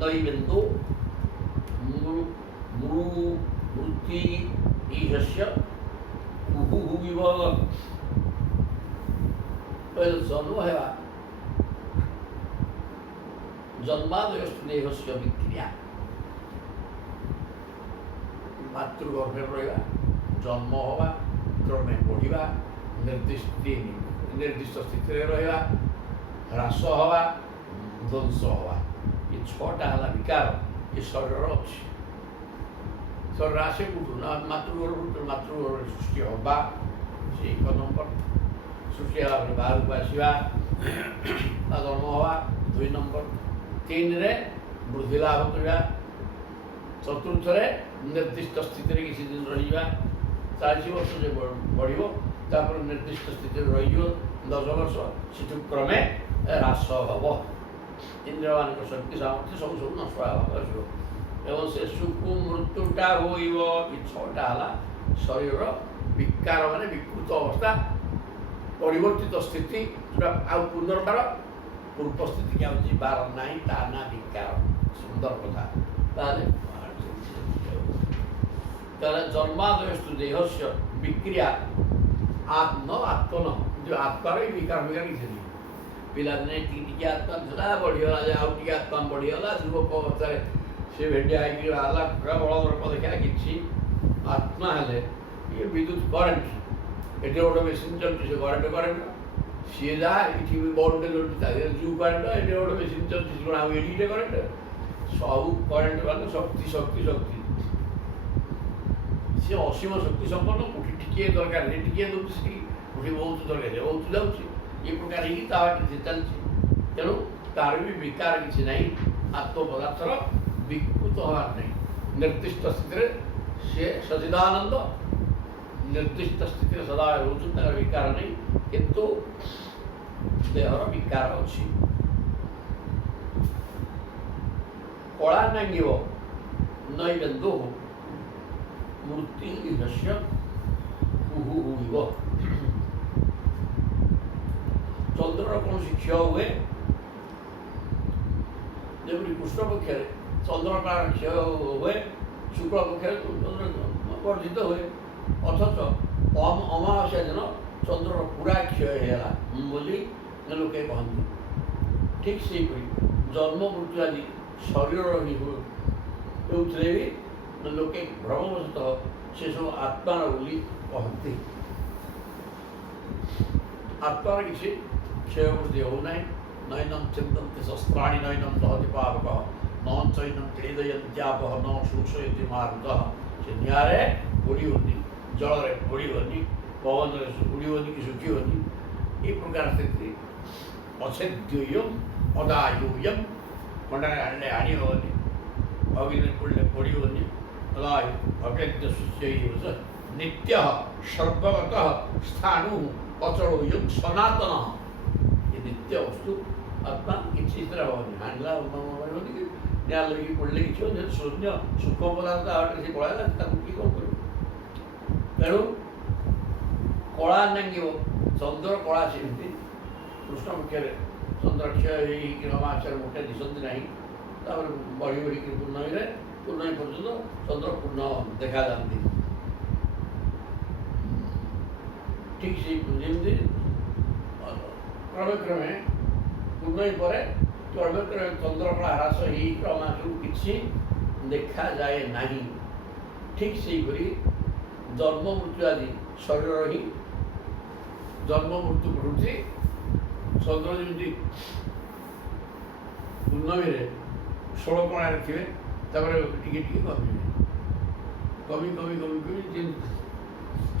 ନୈବେନ୍ଦୁ ମୃତି ଇହସ୍ୟ କୁହୁବିବ। ଜନ୍ମ ହେବା, ଜନ୍ମାଦୟସ୍ତୁ ଦେହସ୍ୟ ବିକ୍ରିୟା। ମାତୃଗର୍ଭରେ ରହିବା, ଜନ୍ମ ହେବା, କ୍ରମେ ବଢ଼ିବା, ନିର୍ଦ୍ଦିଷ୍ଟ ସ୍ଥିତିରେ ରହିବା, ହ୍ରାସ ହେବା, ଧ୍ୱଂସ ହେବା, ଏ ଛଅଟା ହେଲା ବିକାର ଏ ଶରୀରର ଅଛି। ଶରୀର ଆସେ କେଉଁଠୁ ନା ମାତୃଗର୍ଭରେ ସୃଷ୍ଟି ହେବା, ସେ 1 ନମ୍ବର। ସୃଷ୍ଟି ହେଲା ପରେ ବାହାରକୁ ଆସିବା ବା ଜନ୍ମ ହେବା 2 ନମ୍ବର। 3ରେ ବୃଦ୍ଧି ଲାଭ କରିବା, 4ଥରେ ନିର୍ଦ୍ଦିଷ୍ଟ ସ୍ଥିତିରେ କିଛି ଦିନ ରହିଯିବା, 40 ବର୍ଷ ଯେ ବଢ଼ିବ, ତାପରେ ନିର୍ଦ୍ଦିଷ୍ଟ ସ୍ଥିତିରେ ରହିଯିବ 10 ବର୍ଷ, ସେଠୁ କ୍ରମେ ହ୍ରାସ ହେବ, ଇନ୍ଦ୍ରିୟମାନଙ୍କ ଶକ୍ତି ସାମର୍ଥ୍ୟ ସବୁ ନଷ୍ଟ ହେବାକୁ ଆସିବ ଏବଂ ଶେଷକୁ ମୃତ୍ୟୁଟା ହୋଇବ। ଏ 6ଟା ହେଲା ଶରୀରର ବିକାର, ମାନେ ବିକୃତ ଅବସ୍ଥା, ପରିବର୍ତ୍ତିତ ସ୍ଥିତି, ଯେଉଁଟା ଆଉ ପୁନର୍ବାର ପୂର୍ବ ସ୍ଥିତିକି ଆଉ ଯିବାର ନାହିଁ, ତା ନା ବିକାର। ସୁନ୍ଦର କଥା। ତାହେଲେ ଜନ୍ମାଦୟସ୍ତୁ ଦେହସ୍ୟ ବିକ୍ରିୟା ଆତ୍ମନ, ଯେଉଁ ଆତ୍ମାର ବିକାର କିଛି ନାହିଁ। ପିଲାଦିନେ ଟିକେ ଆତ୍ମା ଥିଲା, ବଢ଼ିଗଲା ଯେ ଆଉ ଟିକେ ଆତ୍ମା ବଢ଼ିଗଲା, ଯୁବକ ଅବସ୍ଥାରେ ସେ ଭେଣ୍ଡିଆ ହେଇକି ବାହାରିଲା, ବଳଦର୍ପ ଦେଖିଲା, କିଛି ଆତ୍ମା ହେଲେ ଇଏ ବିଦ୍ୟୁତ୍ କରେଣ୍ଟ, ଏଠି ଗୋଟେ ମେସିନ୍ ଚାଲୁଛି, ସେ କରେଣ୍ଟ ସିଏ ଯାହା ଏଠି ବଲ୍ବଟେ ଚାଲୁଛି, ତା ଦେହରେ ଯେଉଁ କରେଣ୍ଟ, ଏଠି ଗୋଟେ ମେସିନ୍ ଚାଲୁଛି, କ'ଣ ଆଉ ଏଠିଟେ କରେଣ୍ଟ, ସବୁ କରେଣ୍ଟ ମାନେ ଶକ୍ତି। ସିଏ ଅସୀମ ଶକ୍ତି ସମ୍ପନ୍ନ, କୋଉଠି ଟିକିଏ ଦରକାର ସେ ଟିକିଏ ଦେଉଛି, ସେଠି କୋଉଠି ବହୁତ ଦରକାର ସେ ବହୁତ ଯାଉଛି, ଏ ପ୍ରକାର ହେଇକି ତା ବାଟରେ ସେ ଚାଲିଛି। ତେଣୁ ତାର ବି ବିକାର କିଛି ନାହିଁ, ଆତ୍ମପଦାର୍ଥର ବିକୃତ ହେବାର ନାହିଁ। ନିର୍ଦ୍ଦିଷ୍ଟ ସ୍ଥିତିରେ ସେ ସଚିଦାନନ୍ଦ, ନିର୍ଦ୍ଦିଷ୍ଟ ସ୍ଥିତିରେ ସଦାବେଳେ ରହୁଛନ୍ତି, ତାଙ୍କର ବିକାର ନାହିଁ, କିନ୍ତୁ ଦେହର ବିକାର ଅଛି। କଳା ନାଙ୍ଗିବ ନୈବେନ୍ଦୁ ମୃତ୍ୟୁହସ୍ୟ କୁହୁଇବ। ଚନ୍ଦ୍ରର କୌଣସି କ୍ଷୟ ହୁଏ, ଯେପରି କୃଷ୍ଣ ପକ୍ଷରେ ଚନ୍ଦ୍ରକାର କ୍ଷୟ ହୁଏ, ଶୁକ୍ଳ ପକ୍ଷରେ ବର୍ଦ୍ଧିତ ହୁଏ, ଅଥଚ ଅମାବାସ୍ୟା ଦିନ ଚନ୍ଦ୍ରର ପୁରା କ୍ଷୟ ହେଇଗଲା ବୋଲି ଲୋକେ କହନ୍ତି। ଠିକ୍ ସେହିପରି ଜନ୍ମ ମୃତ୍ୟୁ ଆଦି ଶରୀରର ହିଁ ହେଉଥିଲେ ବି ଲୋକେ ଭ୍ରମବଶତଃ ସେସବୁ ଆତ୍ମାର ବୋଲି କହନ୍ତି। ଆତ୍ମାର କିଛି କ୍ଷୟବୃଦ୍ଧି ହେଉନାହିଁ। ନୈନଂ ଚିନ୍ତନ୍ତି ଶସ୍ତ୍ରାଣି ନୈନଂ ଦହତି ପାବକଃ ନ ଚୈନଂ କ୍ରୀଡ଼ୟନ୍ତ୍ୟାପଃ ନ ଶୋଷୟତି ମାରୁତଃ। ସେ ନିଆଁରେ ପୋଡ଼ିବନି, ଜଳରେ ପୋଡ଼ିବନି, ପବନରେ ଉଡ଼ିବନି କି ଶୁଖିବନି, ଏ ପ୍ରକାର ସ୍ଥିତି। ଅଛେଦ୍ୟୁୟମ୍ ଅଦାୟୁୟମ୍, ଖଣ୍ଡାରେ ଆଣିଲେ ଆଣି ହେବନି, ଅଗ୍ନିରେ ପୋଡ଼ିଲେ ପୋଡ଼ିବନି, ଅଦାୟୁ ଅଭେଦ୍ୟ ଶୁଚ୍ୟୈବ ନିତ୍ୟ ସର୍ବଗତଃ ସ୍ଥାଣୁ ଅଚଳୋୟମ୍ ସନାତନ। ଏ ନିତ୍ୟ ବସ୍ତୁ ଆତ୍ମା କିଛି ସେଥିରେ ହେବନି, ହାଣିଲା ହେବନି କି ନିଆଁ ଲଗେଇକି ପଡ଼ିଲେ କିଛି ହେବନି, ଶୂନ୍ୟ ସୁଖ ପଦାର୍ଥ ଆଉଟେ ସେ ପଳାଇଲା, ତାକୁ କିଏ କ'ଣ କରିବ। ତେଣୁ କଳା ନାଙ୍ଗିବ, ଚନ୍ଦ୍ର କଳା ସେମିତି କୃଷ୍ଣ ପକ୍ଷରେ ଚନ୍ଦ୍ର କ୍ଷୟ ହେଇକି ଅମାବାସ୍ୟାରେ ମୋଟେ ଦିଶନ୍ତି ନାହିଁ, ତାପରେ ବଢ଼ି ବଢ଼ିକି ପୂର୍ଣ୍ଣମୀ ପର୍ଯ୍ୟନ୍ତ ଚନ୍ଦ୍ର ପୂର୍ଣ୍ଣ ଦେଖାଯାଆନ୍ତି। ଠିକ୍ ସେଇ ଯେମିତି କ୍ରମେ ପୂର୍ଣ୍ଣମୀ ପରେ କ୍ରମେ ଚନ୍ଦ୍ରକଳା ହ୍ରାସ ହେଇ ଅମାବାସ୍ୟାକୁ କିଛି ଦେଖାଯାଏ ନାହିଁ। ଠିକ୍ ସେହିପରି ଜନ୍ମ ମୃତ୍ୟୁ ଆଦି ଶରୀରର ହିଁ ଜନ୍ମ ମୃତ୍ୟୁ ଘଟୁଛି। ଚନ୍ଦ୍ର ଯେମିତି ପୂର୍ଣ୍ଣମୀରେ 16 କୋଣରେ ଥିବେ, ତାପରେ ଟିକେ କମି ଯେମିତି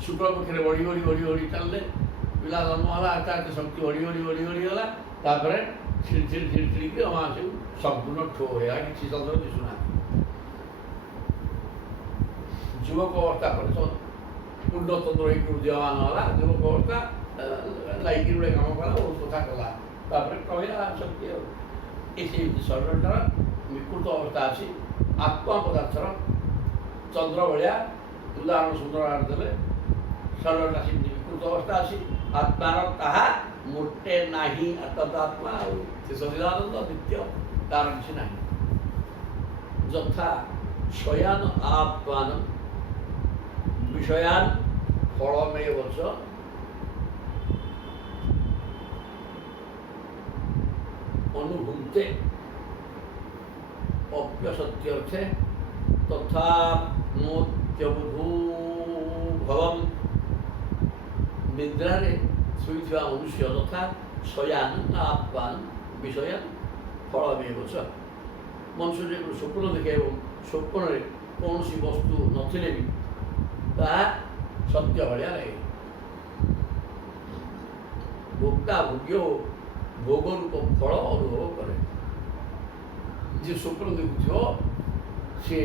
ଶୁକ୍ଳ ପକ୍ଷରେ ବଢ଼ି ଚାଲିଲେ, ପିଲା ଜନ୍ମ ହେଲା, ଆସ୍ତେ ଶକ୍ତି ବଢ଼ି ଗଲା, ତାପରେ ଛିଡ଼ିକି ଅମାବାସ୍ୟାକୁ ସମ୍ପୂର୍ଣ୍ଣ ଠୋ ହେଇଗଲା, କିଛି ଚନ୍ଦ୍ର ଦିଶୁନାହାନ୍ତି। ଯୁବକ ଅବସ୍ଥା ପରେ ପୂର୍ଣ୍ଣ ଚନ୍ଦ୍ର ହେଇକି ଉଦୀୟମାନ ହେଲା, ଯୁବକ ଅବସ୍ଥା ଲାଇକି ଗୋଟେ କାମ କଲା, ବହୁତ କଥା କଲା, ତାପରେ କହିଲା ଶକ୍ତି ଆଉ। ଏ ସେମିତି ଶରୀରଟାର ବିକୃତ ଅବସ୍ଥା ଅଛି। ଆତ୍ମା ପଦାର୍ଥର ଚନ୍ଦ୍ର ଭଳିଆ ଉଦାହରଣ ସୁନ୍ଦର ଦେଲେ, ଶରୀରଟା ସେମିତି ବିକୃତ ଅବସ୍ଥା ଅଛି। ଆତ୍ମାର ତାହା ମୋଟେ ନାହିଁ, ଆତ୍ମା ଆଉ ସେ ସଚିଦାନନ୍ଦ ନିତ୍ୟ, ତାର କିଛି ନାହିଁ। ଯଥା ଶୟାନ ଆତ୍ମାନ ବିଷୟାନ୍ ଫଳମେୟ ବଚ অনুভূতে অপ্যসত্যর্থে তথা ସତ୍ୟବୁଧୂଭବମ୍ ନିଦ୍ରାରେ ଶୋଇଥିବା ମନୁଷ୍ୟ ତଥା ଶୟାନ ଆତ୍ମାନ ବିଷୟ ଫଳମେବ ଚ। ମନୁଷ୍ୟ ଯେ ସ୍ୱପ୍ନ ଦେଖେ ଏବଂ ସ୍ୱପ୍ନରେ କୌଣସି ବସ୍ତୁ ନଥିଲେ ବି ତାହା ସତ୍ୟ ଭଳିଆ ଲାଗେ। ଭୋକ୍ତା ଭୋଗ୍ୟ ଭୋଗ ରୂପ ଫଳ ଅନୁଭବ କରେ। ଯିଏ ସ୍ୱପ୍ନ ଦେଖୁଥିବ ସେ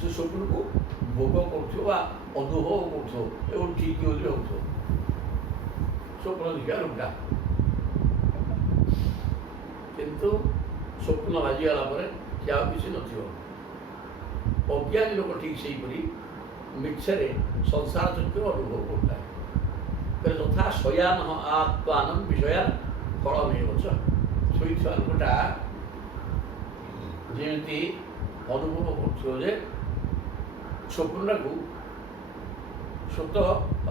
ସ୍ୱପ୍ନକୁ ଭୋଗ କରୁଥିବ ବା ଅନୁଭବ କରୁଥିବ ଏବଂ ଠିକ୍ ବୋଲି ହେଉଥିବ। ସ୍ୱପ୍ନ ଦେଖିବା ଲୋକଟା କିନ୍ତୁ ସ୍ୱପ୍ନ ବାଜିଗଲା ପରେ ସେ ଆଉ କିଛି ନଥିବ। ଅଜ୍ଞାନୀ ଲୋକ ଠିକ୍ ସେହିପରି ମିଛରେ ସଂସାର ଚକ୍ର ଅନୁଭବ କରୁଥାଏ। ଯଥା ଶୟାନ ଆତ୍ମାନ ବିଷୟ ଫଳମେବ ଚ। ଶୋଇଥିବା ଲୋକଟା ଯେମିତି ଅନୁଭବ କରୁଥିବ ଯେ ସ୍ୱପ୍ନଟାକୁ ସତ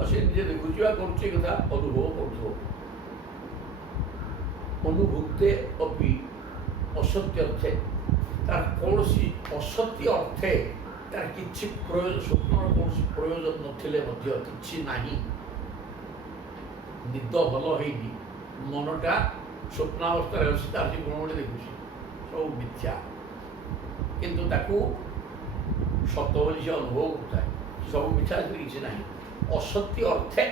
ସେ ନିଜେ ଦେଖୁଛି ବା କରୁଛି କଥା ଅନୁଭବ କରୁଥିବ। ଅନୁଭୂତେ ଅପି ଅସତ୍ୟ ଅର୍ଥେ ତାର କୌଣସି ଅସତ୍ୟ ଅର୍ଥେ ତାର କିଛି ପ୍ରୟୋଜନ ସ୍ୱପ୍ନର କୌଣସି ପ୍ରୟୋଜନ ନଥିଲେ ମଧ୍ୟ କିଛି ନାହିଁ। ନିଦ ଭଲ ହେଇନି ମନଟା ସ୍ୱପ୍ନାବସ୍ଥାରେ ଅଛି ତାର ସେ ଗୁଣ ଗୋଟେ ଦେଖୁଛି ସବୁ ମିଥ୍ୟା କିନ୍ତୁ ତାକୁ ସତ ବୋଲି ସେ ଅନୁଭବ କରୁଥାଏ। ସବୁ ମିଥ୍ୟା ସେଥିରେ କିଛି ନାହିଁ। ଅସତ୍ୟ ଅର୍ଥେ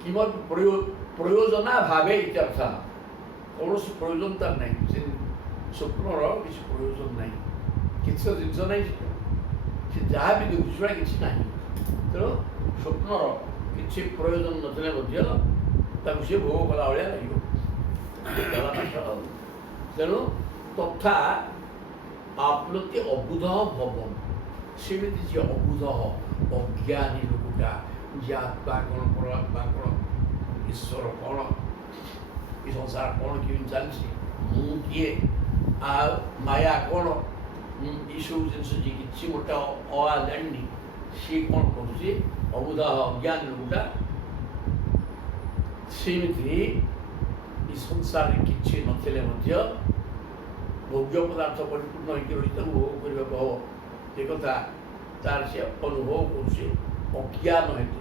କିମପି ପ୍ରୟୋଜନା ଭାବେ ଇତ୍ୟର୍ଥ କୌଣସି ପ୍ରୟୋଜନ ତାର ନାହିଁ। ସେ ସ୍ୱପ୍ନର କିଛି ପ୍ରୟୋଜନ ନାହିଁ କିଛି ଜିନିଷ ନାହିଁ ସେ ଯାହା ବି ଦେଖୁଛି ସେଟା କିଛି ନାହିଁ। ତେଣୁ ସ୍ୱପ୍ନର କିଛି ପ୍ରୟୋଜନ ନଥିଲେ ମଧ୍ୟ ତାକୁ ସେ ଭୋଗ କଲା ଭଳିଆ ଲାଗିବ। ତେଣୁ ତଥା ଆପ୍ନୁତି ଅବୁଧ ଭବନ ସେମିତି ଯିଏ ଅବୁଧ ଅଜ୍ଞାନୀ ଲୋକଟା ଯେ ଆତ୍ମା କ'ଣ ପରମାତ୍ମା କ'ଣ ଈଶ୍ୱର କ'ଣ ଏ ସଂସାର କ'ଣ କେମିତି ଚାଲିଛି ମୁଁ କିଏ ଆଉ ମାୟା କ'ଣ ଏସବୁ ଜିନିଷ ଯିଏ କିଛି ଗୋଟେ ଜାଣିନି ସିଏ କ'ଣ କରୁଛି ଅବୁଧ ଅଜ୍ଞାନୀ ଲୋକଟା ସେମିତି ଏ ସଂସାରରେ କିଛି ନଥିଲେ ମଧ୍ୟ ଭୋଗ୍ୟ ପଦାର୍ଥ ପରିପୂର୍ଣ୍ଣ ହେଇକି ରହିଛି ତାକୁ ଭୋଗ କରିବାକୁ ହେବ ଏ କଥା ତାର ସେ ଅନୁଭବ କରୁଛି ଅଜ୍ଞାନ ହେତୁ।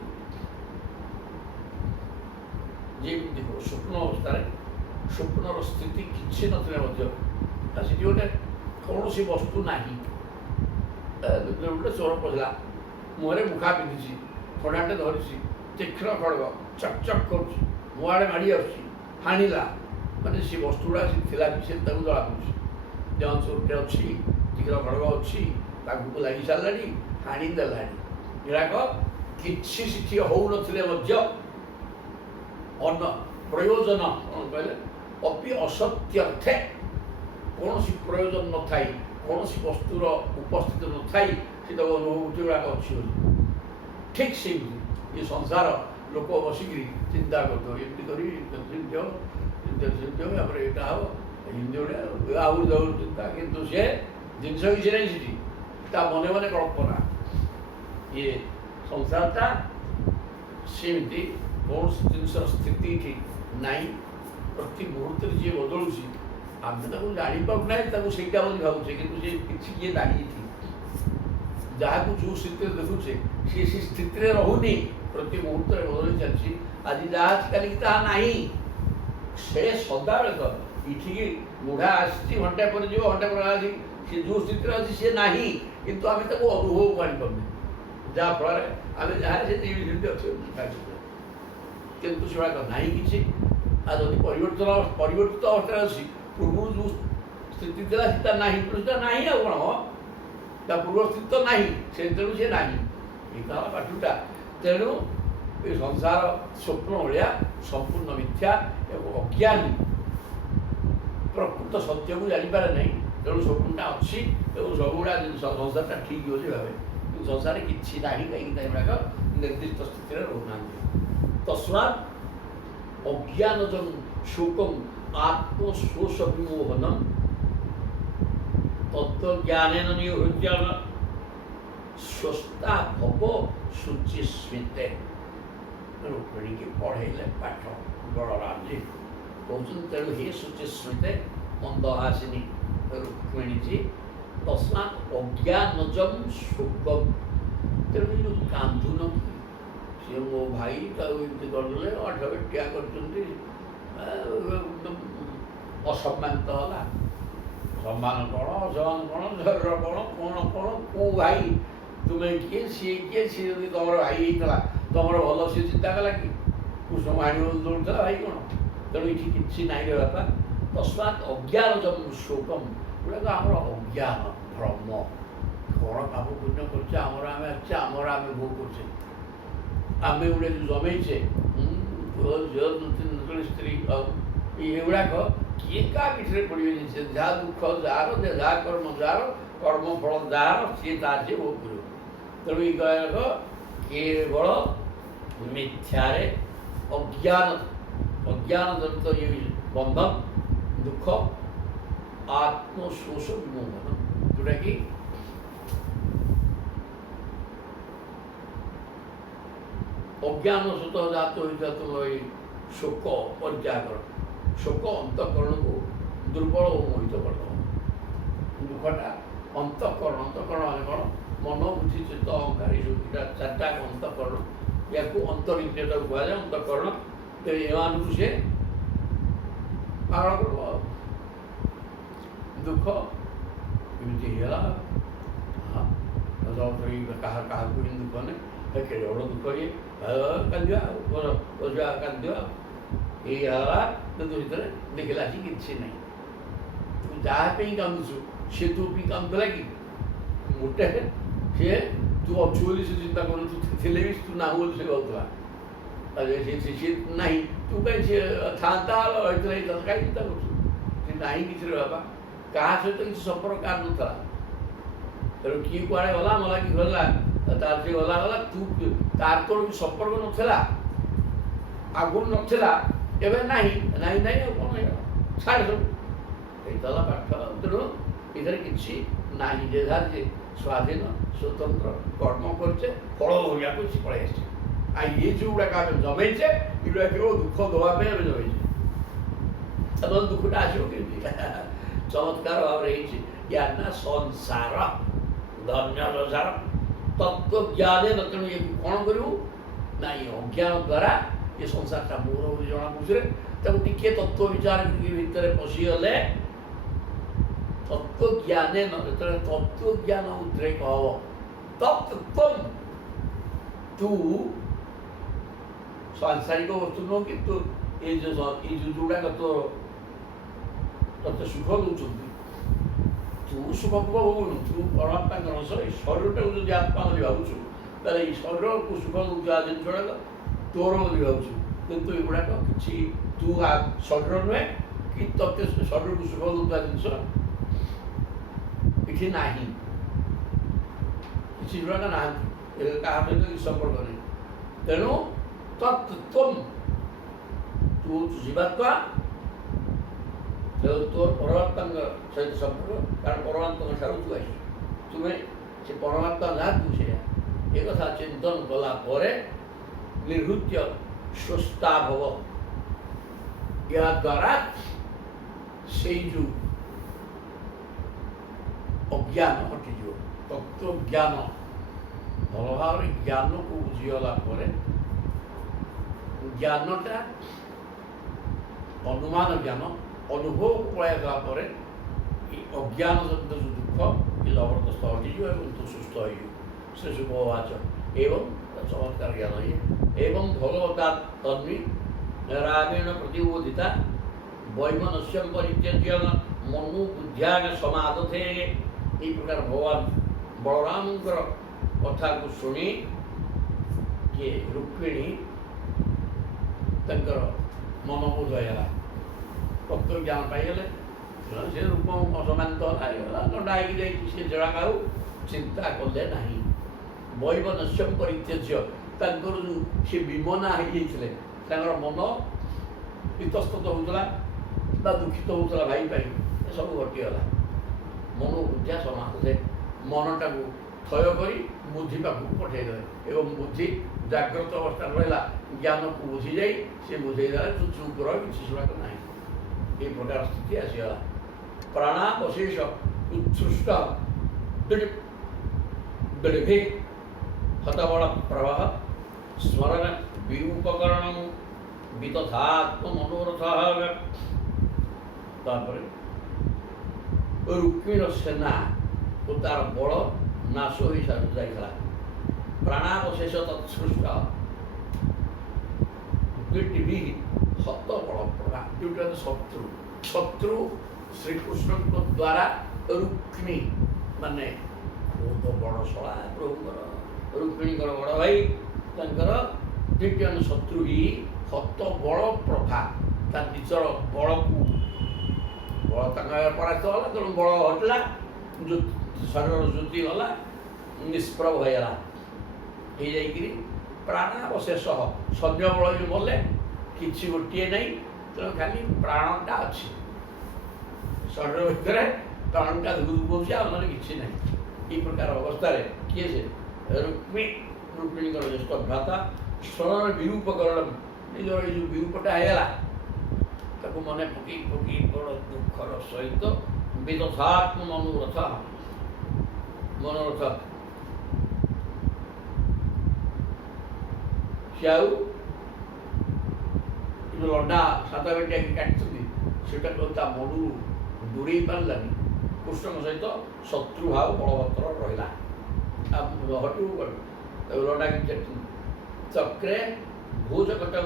ଯେମିତି ସ୍ୱପ୍ନ ଅବସ୍ଥାରେ ସ୍ୱପ୍ନର ସ୍ଥିତି କିଛି ନଥିଲେ ମଧ୍ୟ ସେଠି ଗୋଟେ କୌଣସି ବସ୍ତୁ ନାହିଁ। ଗୋଟେ ଚୋର ପଶିଲା ମୁହଁରେ ମୁଖା ପିନ୍ଧିଛି ଖଡ଼ାଟେ ଧରିଛି ତୀକ୍ଷ୍ଣ ଖଡ଼ଗ ଚକ୍ ଚକ୍ କରୁଛି ମୋ ଆଡ଼େ ମାଡ଼ି ଆସୁଛି ହାଣିଲା ମାନେ ସେ ବସ୍ତୁ ଗୁଡ଼ା ସେ ଥିଲା ବି ସେ ତାକୁ ଜଣା ପଡ଼ୁଛି। ଯେଉଁ ଚୋରଟେ ଅଛି ତୀକ୍ଷ୍ଣ ଖଡ଼ଗ ଅଛି ତାକୁ ଲାଗି ସାରିଲାଣି ହାଣି ଦେଲାଣି ଏଗୁଡ଼ାକ କିଛି ସେଠି ହଉନଥିଲେ ମଧ୍ୟ ପ୍ରୟୋଜନ କ'ଣ କହିଲେ ଅପି ଅସତ୍ୟର୍ଥେ କୌଣସି ପ୍ରୟୋଜନ ନଥାଇ କୌଣସି ବସ୍ତୁର ଉପସ୍ଥିତ ନଥାଇ ସେ ତାକୁ ଅନୁଭୂତି ଗୁଡ଼ାକ ଅଛି ବୋଲି। ଠିକ୍ ସେମିତି ଏ ସଂସାର ଲୋକ ବସିକିରି ଚିନ୍ତା କରୁଥିବ ଏମିତି କରିବି ସେମିତି ହେବ ତାପରେ ଏଇଟା ହେବ ହିନ୍ଦୀ ଓଡ଼ିଆ ଆହୁରି ଦୌଡ଼ ଚିନ୍ତା କିନ୍ତୁ ସେ ଜିନିଷ କିଛି ନାହିଁ ସେଠି ତା ମନେ ମନେ କଳ୍ପନା। ଇଏ ସଂସାରଟା ସେମିତି କୌଣସି ଜିନିଷର ସ୍ଥିତି ଏଠି ନାହିଁ। ପ୍ରତି ମୁହୂର୍ତ୍ତରେ ଯିଏ ବଦଳୁଛି ଆମେ ତାକୁ ଜାଣିପାରୁନାହିଁ ତାକୁ ସେଇଟା ବୋଲି ଭାବୁଛେ କିନ୍ତୁ ସେ କିଛି କିଏ ନାହିଁ ଏଠି। ଯାହାକୁ ଯେଉଁ ସ୍ଥିତିରେ ଦେଖୁଛେ ସିଏ ସେ ସ୍ଥିତିରେ ରହୁନି ପ୍ରତି ମୁହୂର୍ତ୍ତରେ ବଦଳି ଚାଲିଛି। ଆଜି ଯାହା ଅଛି କାଲିକି ତାହା ନାହିଁ। ସେ ସଦାବେଳେ ତ ଏଠିକି ମୁଢ଼ା ଆସିଛି ଘଣ୍ଟା ପରେ ଯିବ ଘଣ୍ଟା ପରେ ଆସି ସେ ଯେଉଁ ସ୍ଥିତିରେ ଅଛି ସିଏ ନାହିଁ କିନ୍ତୁ ଆମେ ତାକୁ ଅନୁଭବକୁ ଆଣିପାରୁନେ ଯାହାଫଳରେ ଆମେ ଯାହା ସେ ଯେମିତି ଅଛୁ କିନ୍ତୁ ସେଗୁଡ଼ାକ ନାହିଁ କିଛି। ଆଉ ଯଦି ପରିବର୍ତ୍ତିତ ଅବସ୍ଥାରେ ଅଛି ପୂର୍ବରୁ ଯେଉଁ ସ୍ଥିତି ଥିଲା ସେଟା ନାହିଁ ସେଟା ନାହିଁ ଆଉ କ'ଣ ତା ପୂର୍ବ ସ୍ଥିତି ତ ନାହିଁ ସେ ତେଣୁ ସେ ନାହିଁ ଏଇଟା ହେଲା ପାଠଟା। ତେଣୁ ଏ ସଂସାର ସ୍ୱପ୍ନ ଭଳିଆ ସମ୍ପୂର୍ଣ୍ଣ ମିଥ୍ୟା ଏବଂ ଅଜ୍ଞାନୀ ପ୍ରକୃତ ସତ୍ୟକୁ ଜାଣିପାରେ ନାହିଁ। ତେଣୁ ସ୍ୱପ୍ନଟା ଅଛି ଏବଂ ସବୁଗୁଡ଼ା ସଂସାରଟା ଠିକ୍ ବୋଲି ଭାବେ କିନ୍ତୁ ସଂସାରରେ କିଛି ନାହିଁ କାହିଁକି ଏଗୁଡ଼ାକ ନିର୍ଦ୍ଦିଷ୍ଟ ସ୍ଥିତିରେ ରହୁନାହାନ୍ତି। ତସ୍ମାତ୍ ଅଜ୍ଞାନଜଂ ଶୋକଂ ଆତ୍ମଶୋଷ ବିମୋହନଂ ତତ୍ତ୍ୱଜ୍ଞାନେନ ନିହୃତ୍ୟାନ ସ୍ୱସ୍ତା ଭବ ଶୁଚି ସ୍ମିତେ। ରୁକ୍ମିଣୀକି ପଢ଼େଇଲେ ପାଠ ବଳରାମଜୀ କହୁଛନ୍ତି ତେଣୁ ହେ ଶୁଚି ସ୍ମିତେ ମନ୍ଦହାସିନୀ ରୁକ୍ମିଣୀଜୀ ତସ୍ମାତ୍ ଅଜ୍ଞାନଜଂ ଶୋକଂ। ତେଣୁ ଏ ଯେଉଁ କାନ୍ଦୁନ କି ସିଏ ମୋ ଭାଇ ତାକୁ ଏମିତି କରିଦେଲେ, ଅଠବେଟିଆ କରିଛନ୍ତି, ଅସମ୍ମାନିତ ହେଲା। ସମ୍ମାନ କ'ଣ, ଅସମ୍ମାନ କ'ଣ, ଝର କ'ଣ, କ'ଣ କ'ଣ, କେଉଁ ଭାଇ, ତୁମେ କିଏ, ସିଏ କିଏ? ସିଏ ଯଦି ତୁମର ଭାଇ ହେଇଥିଲା ତୁମର ଭଲ ସିଏ ଚିନ୍ତା କଲା କି? କୁସୁମ ଆଣିବାକୁ ଦୌଡ଼ୁଥିଲା ଭାଇ କ'ଣ? ତେଣୁ ଏଠି କିଛି ନାହିଁ ରେ ବାପା। ତସ୍ମାତ୍ ଅଜ୍ଞାନଜଂ ଶୋକଂ। ଗୁଡ଼ାକ ଆମର ଅଜ୍ଞାନ, ଭ୍ରମ। କ'ଣ ପାପ ପୁଣ୍ୟ କରୁଛେ, ଆମର ଆମେ ଆସିଛେ, ଆମର ଆମେ ଭୋଗ କରୁଛେ। ଆମେ ଗୋଟେ ଜମେଇଛେ, ପୁଅ ଝିଅ ସ୍ତ୍ରୀ ଏଗୁଡ଼ାକ କିଏ କାହା ପିଠିରେ ପଡ଼ିବେନି। ସେ ଯାହା ଦୁଃଖ ଯାହାର, ଯାହା କର୍ମ ଯାହାର, କର୍ମଫଳ ଯାହାର, ସିଏ ତାର ସିଏ ଭୋଗ କରିବ। ତେଣୁ ଏଇ ଗୁଡ଼ାକ କେବଳ ମିଥ୍ୟାରେ ଅଜ୍ଞାନ ଜନିତ ଇଏ ବନ୍ଧନ, ଦୁଃଖ, ଆତ୍ମଶୋଷ ବିମୋହନ, ଯେଉଁଟାକି ଅଜ୍ଞାନ ସତ ଜାତ ହୋଇଥିବା ତୁମର ଏଇ ଶୋକ ପରିତ୍ୟାଗ କର। ଶୋକ ଅନ୍ତଃକରଣକୁ ଦୁର୍ବଳ ଓ ମୋହିତ କରିଦେବ। ଦୁଃଖଟା ଅନ୍ତଃକରଣ, ଅନ୍ତଃକରଣ ମାନେ କ'ଣ? ମନ, ବୁଦ୍ଧି, ଚିତ୍ତ, ଅହଙ୍କାର, ଏସବୁ ଚାରିଟା ଅନ୍ତଃକରଣ। ୟାକୁ ଅନ୍ତରିନ୍ଦ୍ରିୟତାକୁ କୁହାଯାଏ ଅନ୍ତଃକରଣ। ତେଣୁ ଏମାନଙ୍କୁ ସେ ପାଳନ କରିବ। ଦୁଃଖ ଏମିତି ହେଇଗଲା, କାହାକୁ ବି ଦୁଃଖ ନାହିଁ, କେଡ଼େ ବଡ଼ ଦୁଃଖ ଇଏ, କାନ୍ଦିବା କାନ୍ଦିବା ଏଇ ହେଲା। କିନ୍ତୁ ଭିତରେ ଦେଖିଲା ଆସି କିଛି ନାହିଁ। ତୁ ଯାହା ପାଇଁ କାନ୍ଦୁଛୁ ସେ ତୁ ବି କାନ୍ଦୁଥିଲା କି? ଗୋଟେ ସିଏ ତୁ ଅଛୁ ବୋଲି ସେ ଚିନ୍ତା କରୁଛୁ, ଥିଲେ ବି ତୁ ନାହୁଁ ବୋଲି ସେ କହୁଥିଲା। ସିଏ ନାହିଁ, ତୁ କାହିଁ ସିଏ ଥାନ୍ତା ରହିଥିଲା କାହିଁ ଚିନ୍ତା କରୁଛୁ? ସେ ନାହିଁ କିଛି ବାପା। କାହା ସହିତ କିଛି ସମ୍ପର୍କ କାହାର ନଥିଲା। ତେଣୁ କିଏ କୁଆଡ଼େ ଗଲା ମଲା କି ଗଲା, ତାର ସେ ଗଲା ଗଲା, ତୁ ତାର ତୋର କିଛି ସମ୍ପର୍କ ନଥିଲା, ଆଗରୁ ନଥିଲା, ଏବେ ନାହିଁ ନାହିଁ ନାହିଁ, ଆଉ କ'ଣ ହେଇଗଲା? ଛାଡ଼ ସବୁ, ଏଇଟା ହେଲା ପାଠ। ତେଣୁ ଏଥିରେ କିଛି ନାହିଁ। ଯେ ଯାହାର ଯେ ସ୍ୱାଧୀନ ସ୍ୱତନ୍ତ୍ର କର୍ମ କରିଛେ, ଫଳ ଭୋଗିବାକୁ କିଛି ପଳେଇ ଆସିছে। ଆଉ ଇଏ ଯେଉଁଗୁଡ଼ାକ ଆମେ ଜମେଇଛେ, ଏଗୁଡ଼ାକ କେବଳ ଦୁଃଖ ଦେବା ପାଇଁ ଆମେ ଜମେଇଛେ। ତାପରେ ଦୁଃଖଟା ଆସିବ କେମିତି? ଚମତ୍କାର ଭାବରେ ହେଇଛି। ୟାର ନା ସଂସାର, ଧନ୍ୟ ସଂସାର ତତ୍ତ୍ୱଜ୍ଞାନେ। ତେଣୁ ଇଏକୁ କ'ଣ କରିବୁ ନା, ଏ ଅଜ୍ଞାନ ଦ୍ୱାରା ଏ ସଂସାରଟା ମୋର ବୋଲି ଜଣାପଡ଼ୁଛିରେ। ତାକୁ ଟିକେ ତତ୍ତ୍ୱ ବିଚାର ଭିତରେ ପଶିଗଲେ, ତତ୍ତ୍ୱଜ୍ଞାନେ ଯେତେବେଳେ ତତ୍ତ୍ୱଜ୍ଞାନ ଉଦ୍ରେକ ହବ, ତତ୍ତ୍ୱମ୍, ତୁ ସାଂସାରିକ ବସ୍ତୁ ନୁହଁ କି ତୁ ଏଇ ଯେଉଁଗୁଡ଼ାକ ତୋତେ ସୁଖ ଦେଉଛନ୍ତି, ତୁ ସୁଖ ଭୋଗୁନୁ। ତୁ ପରମାତ୍ମାଙ୍କ ଅଂଶ। ଏଇ ଶରୀରଟାକୁ ଯଦି ଆତ୍ମା ବୋଲି ଭାବୁଛୁ, ତାହେଲେ ଏଇ ଶରୀରକୁ ସୁଖ ଦେଉଥିବା ଜିନିଷ ଗୁଡ଼ାକ ତୋର ବୋଲି ଭାବୁଛୁ। କିନ୍ତୁ ଏଗୁଡ଼ାକ କିଛି ତୁ ଶରୀର ନୁହେଁ କି ତତେ ଶରୀରକୁ ସୁଖ ଦେଉଥିବା ଜିନିଷ ଏଠି ନାହିଁ। କିଛି ଗୁଡ଼ାକ ନାହାନ୍ତି, କାହା ସହିତ କିଛି ସମ୍ପର୍କ ନାହିଁ। ତେଣୁ ତତ୍ତ୍ୱମ୍, ତୁ ଜୀବାତ୍ମା, ତୋର ପରମାତ୍ମାଙ୍କ ସହିତ ସମ୍ପର୍କ। କାରଣ ପରମାତ୍ମାଙ୍କ ଠାରୁ ତୁ ଆସିଛୁ, ତୁମେ ସେ ପରମାତ୍ମା ନା ତୁ ସେଇଆ। ଏ କଥା ଚିନ୍ତନ କଲା ପରେ ନିର୍ହୃତ୍ୟ ସ୍ୱସ୍ତା ଭବ। ଏହାଦ୍ୱାରା ସେଇ ଯେଉଁ ଅଜ୍ଞାନ ହଟିଯିବ। ତତ୍ତ୍ୱଜ୍ଞାନ ଭଲ ଭାବରେ ଜ୍ଞାନକୁ ବୁଝିଗଲା ପରେ, ଜ୍ଞାନଟା ଅନୁମାନ ଜ୍ଞାନ ଅନୁଭବକୁ ପଳାଇଗଲା ପରେ, ଏ ଅଜ୍ଞାନ ଜନିତ ଯେଉଁ ଦୁଃଖ ଏ ଜବରଦସ୍ତ ହଟିଯିବ ଏବଂ ତୁ ସୁସ୍ଥ ହୋଇଯିବ। ସେ ଶୁଭବାଚ ଏବଂ ଚମତ୍କାର ଜ୍ଞାନ ଇଏ ଏବଂ ଭଗବତା ତନ୍ମୀ ରାଗେଣ ପ୍ରତିବୋଧିତା ବୈମନସ୍ୟଂ ପରିତ୍ୟଜ୍ୟ ମନୁ ବୁଦ୍ଧ୍ୟାଗ ସମାଦଧେ। ଏହି ପ୍ରକାର ଭଗବାନ ବଳରାମଙ୍କର କଥାକୁ ଶୁଣି କିଏ ରୁକ୍ମିଣୀ ତାଙ୍କର ମନବୋଧ ହେଇଗଲା, ତତ୍ତ୍ୱ ଜ୍ଞାନ ପାଇଗଲେ। ସେ ରୂପ ଅସମାନିତ ହେଇଗଲା, ନଣ୍ଡା ହେଇକି ଯାଇକି ସେ ଜଣା ଆଉ ଚିନ୍ତା କଲେ ନାହିଁ। ବୈମନସ୍ୟଂ ପରିତ୍ୟଜ୍ୟ, ତାଙ୍କର ଯେଉଁ ସେ ବିମନା ହେଇଯାଇଥିଲେ, ତାଙ୍କର ମନ ଇତସ୍ତତ ହେଉଥିଲା ବା ଦୁଃଖିତ ହେଉଥିଲା ଭାଇ ପାଇଁ, ଏସବୁ ଘଟିଗଲା। ମନ ବୁଦ୍ଧିଆ ସମାଧି, ମନଟାକୁ ଥୟ କରି ବୁଦ୍ଧି ପାଖକୁ ପଠାଇଦେଲେ ଏବଂ ବୁଦ୍ଧି ଜାଗ୍ରତ ଅବସ୍ଥାରେ ରହିଲା, ଜ୍ଞାନକୁ ବୁଝିଯାଇ ସେ ବୁଝେଇଦେଲା ତୁ ଚୁପ୍ ରହ, କିଛି ଶୁଣାକ ନାହିଁ। এই প্রকার স্থিতি আসিগলা। প্রাণাবশেষ উৎসৃষ্ট दृढे हतबल प्रवाह स्मरण विरूपकरण वितथात्म मनोरथ रुक्मिण सेना को तार बल नाश हो जाता प्राणावशेष तत्सृष्ट दुईटी हत बल प्रभा दुईटा शत्रु शत्रु श्रीकृष्ण द्वारा रुक्मी माने बहुत बड़ शला प्रभुଙ୍କର रुक्मिणीଙ୍କର बड़ भाई ତାଙ୍କର ଦୁଇଟି ଶତ୍ରୁ ही हत बल प्रभा ता निजर बल को बल परास्त होला तेणु बल हटिला शरीर ज्योति गला निष्प्रभ होगा ये जाइए प्राणावशेष सैन्य बल भी मले किसी गोटे नहीं तेणु खाली प्राणटा अच्छी शरीर भितर प्राणटा धूपे आने किसी ना ये प्रकार अवस्था किए से रुक्मिणी ज्येष्ठ भ्राता स्मरण विरूपकरण निजर ये जो विरूपटा होगा ताको मन पकई पकई बड़ दुखर सहित विदथात्म मनोरथ से लंडा सात बेटिया काटि सेटा मनु दूरे पारानी कृष्ण सहित शत्रुभाव बलवत्तर रहा हटू लंडा की चक्रे भोज कटा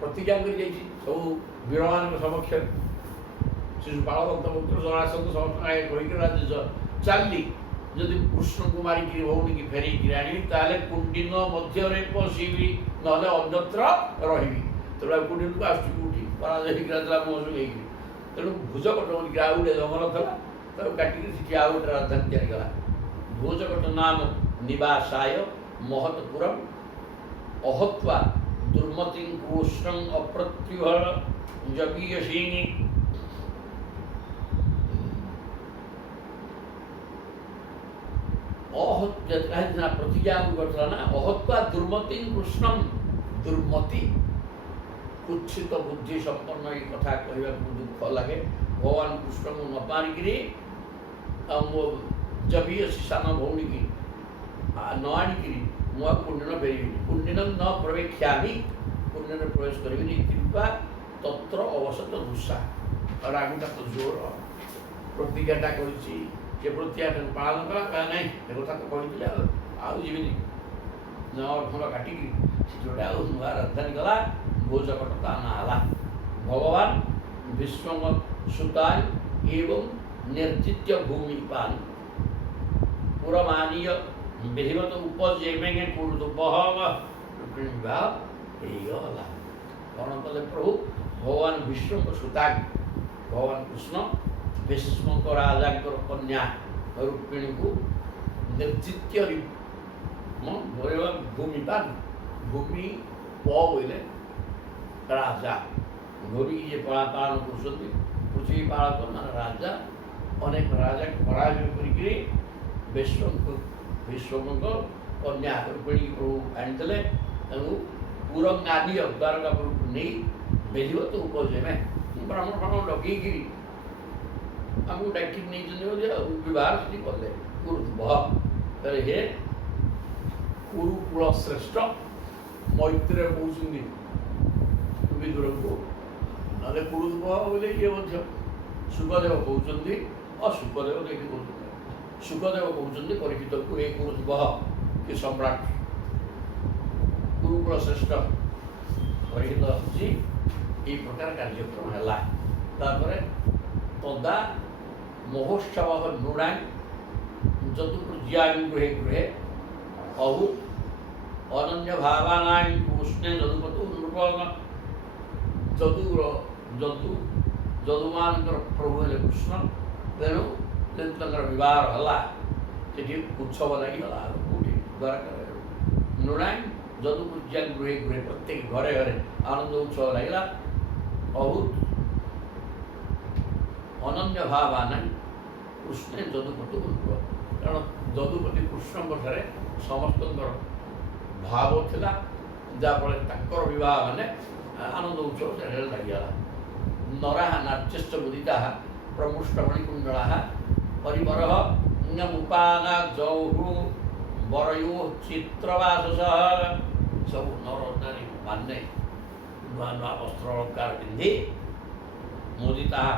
प्रतिज्ञा कर सब वीर मान समक्ष शिशुपाल दत्तपुत्र जरासंध समस्त कही चली जदि कृष्ण को मारिक भौणी की फेरिक आनी कुंडिन मध्य पशिबी ना अन्यत्र रही तेणु कुंडिन को आसुटी पराजय मोहसू तेणु भोजकट बोलिक आउ गोटे जंगल था काटिक आउ गोटे राजधानी तैयारी भोजकट नाम निवासाय महत्पुरम अहत्वा दुर्मति कृष्ण अप्रत्युहर जगीयसीनी प्रतिज्ञा ना अहत्वा दुर्मति कृष्ण दुर्मति कुत्सित बुद्धि संपन्न ये कथा कहवा दुख लगे भगवान कृष्ण को न मारिक जबीयसी सान भौणी की न आणिक मुआ कुंडन फेरबी कुंडिन न प्रवेक्षा कुंडन प्रवेश करी कृपा तत्र अवसत दुषा रागुटा तो जोर प्रतिज्ञाटा कर प्रतिज्ञा पालन कला कह ना कथा तो कही आजी खंड काटिक जोड़े नुआ राजधानी गला भोजकट ता नाला भगवान विश्व सुतान एवं निर्जित्य भूमिपान पुरमानीय बेहिमत उपजेमेंगे कुरुदुपहला कौन कले प्रभु भगवान विष्णु सुता भगवान कृष्ण भीष्म राजा कन्या रुक्मिणी को निर्जित्य भूमिपान भूमि बोले राजा घोरी ये पालन कर पृथ्वी पालक मान राजा अनेक राजा पराजय कर विश्व कन्या रुक्मिणी को आनीदे तेणु पुरंगादीय द्वारकापुर को नहीं बेहिवत उपजेमे ब्राह्मण फ्राह्मण डकईकि आमको डाक नहीं बहार से कले कुरुद्भ हे कुरुकुल श्रेष्ठ मैत्रेय कहते विदुर को ना कुरुद्भ बोले ये सुखदेव कहते सुखदेव देखिए कहते सुखदेव कहते परीक्षित को ये कुरुद्भ कि सम्राट कुरुकुल श्रेष्ठ परीक्षित आसी ये प्रकार कार्यक्रम है तदा महोत्सव नृणा चतुर्जिया गृहे गृहे अहु अनन्य भावाना कृष्णे जदुपतु नृप जदुमान प्रभु है कृष्ण तेणु बहार है उत्सव लगिगला द्वारका नृणा जदुपूज्या गृहे गृहे प्रत्येक घरे घरे आनंद उत्सव लगे बहुत अनन्य भावाना कृष्ण जदुपति कारण जदुपति कृष्ण समस्त भाव थिला जहाँफल तर बह मैंने आनंद उत्सव लगिगला नरा नाट्यश्च मुदिता प्रमुष्टमणिकुंडला परिवर ମୁପାଗା ଜୌହୁ ବରୟୁ ଚିତ୍ରବାସ ସବୁ ନର ନାରୀ ମାନେ ନୂଆ ନୂଆ ବସ୍ତ୍ର ଅଳଙ୍କାର ପିନ୍ଧି ମୋଦି ତାହା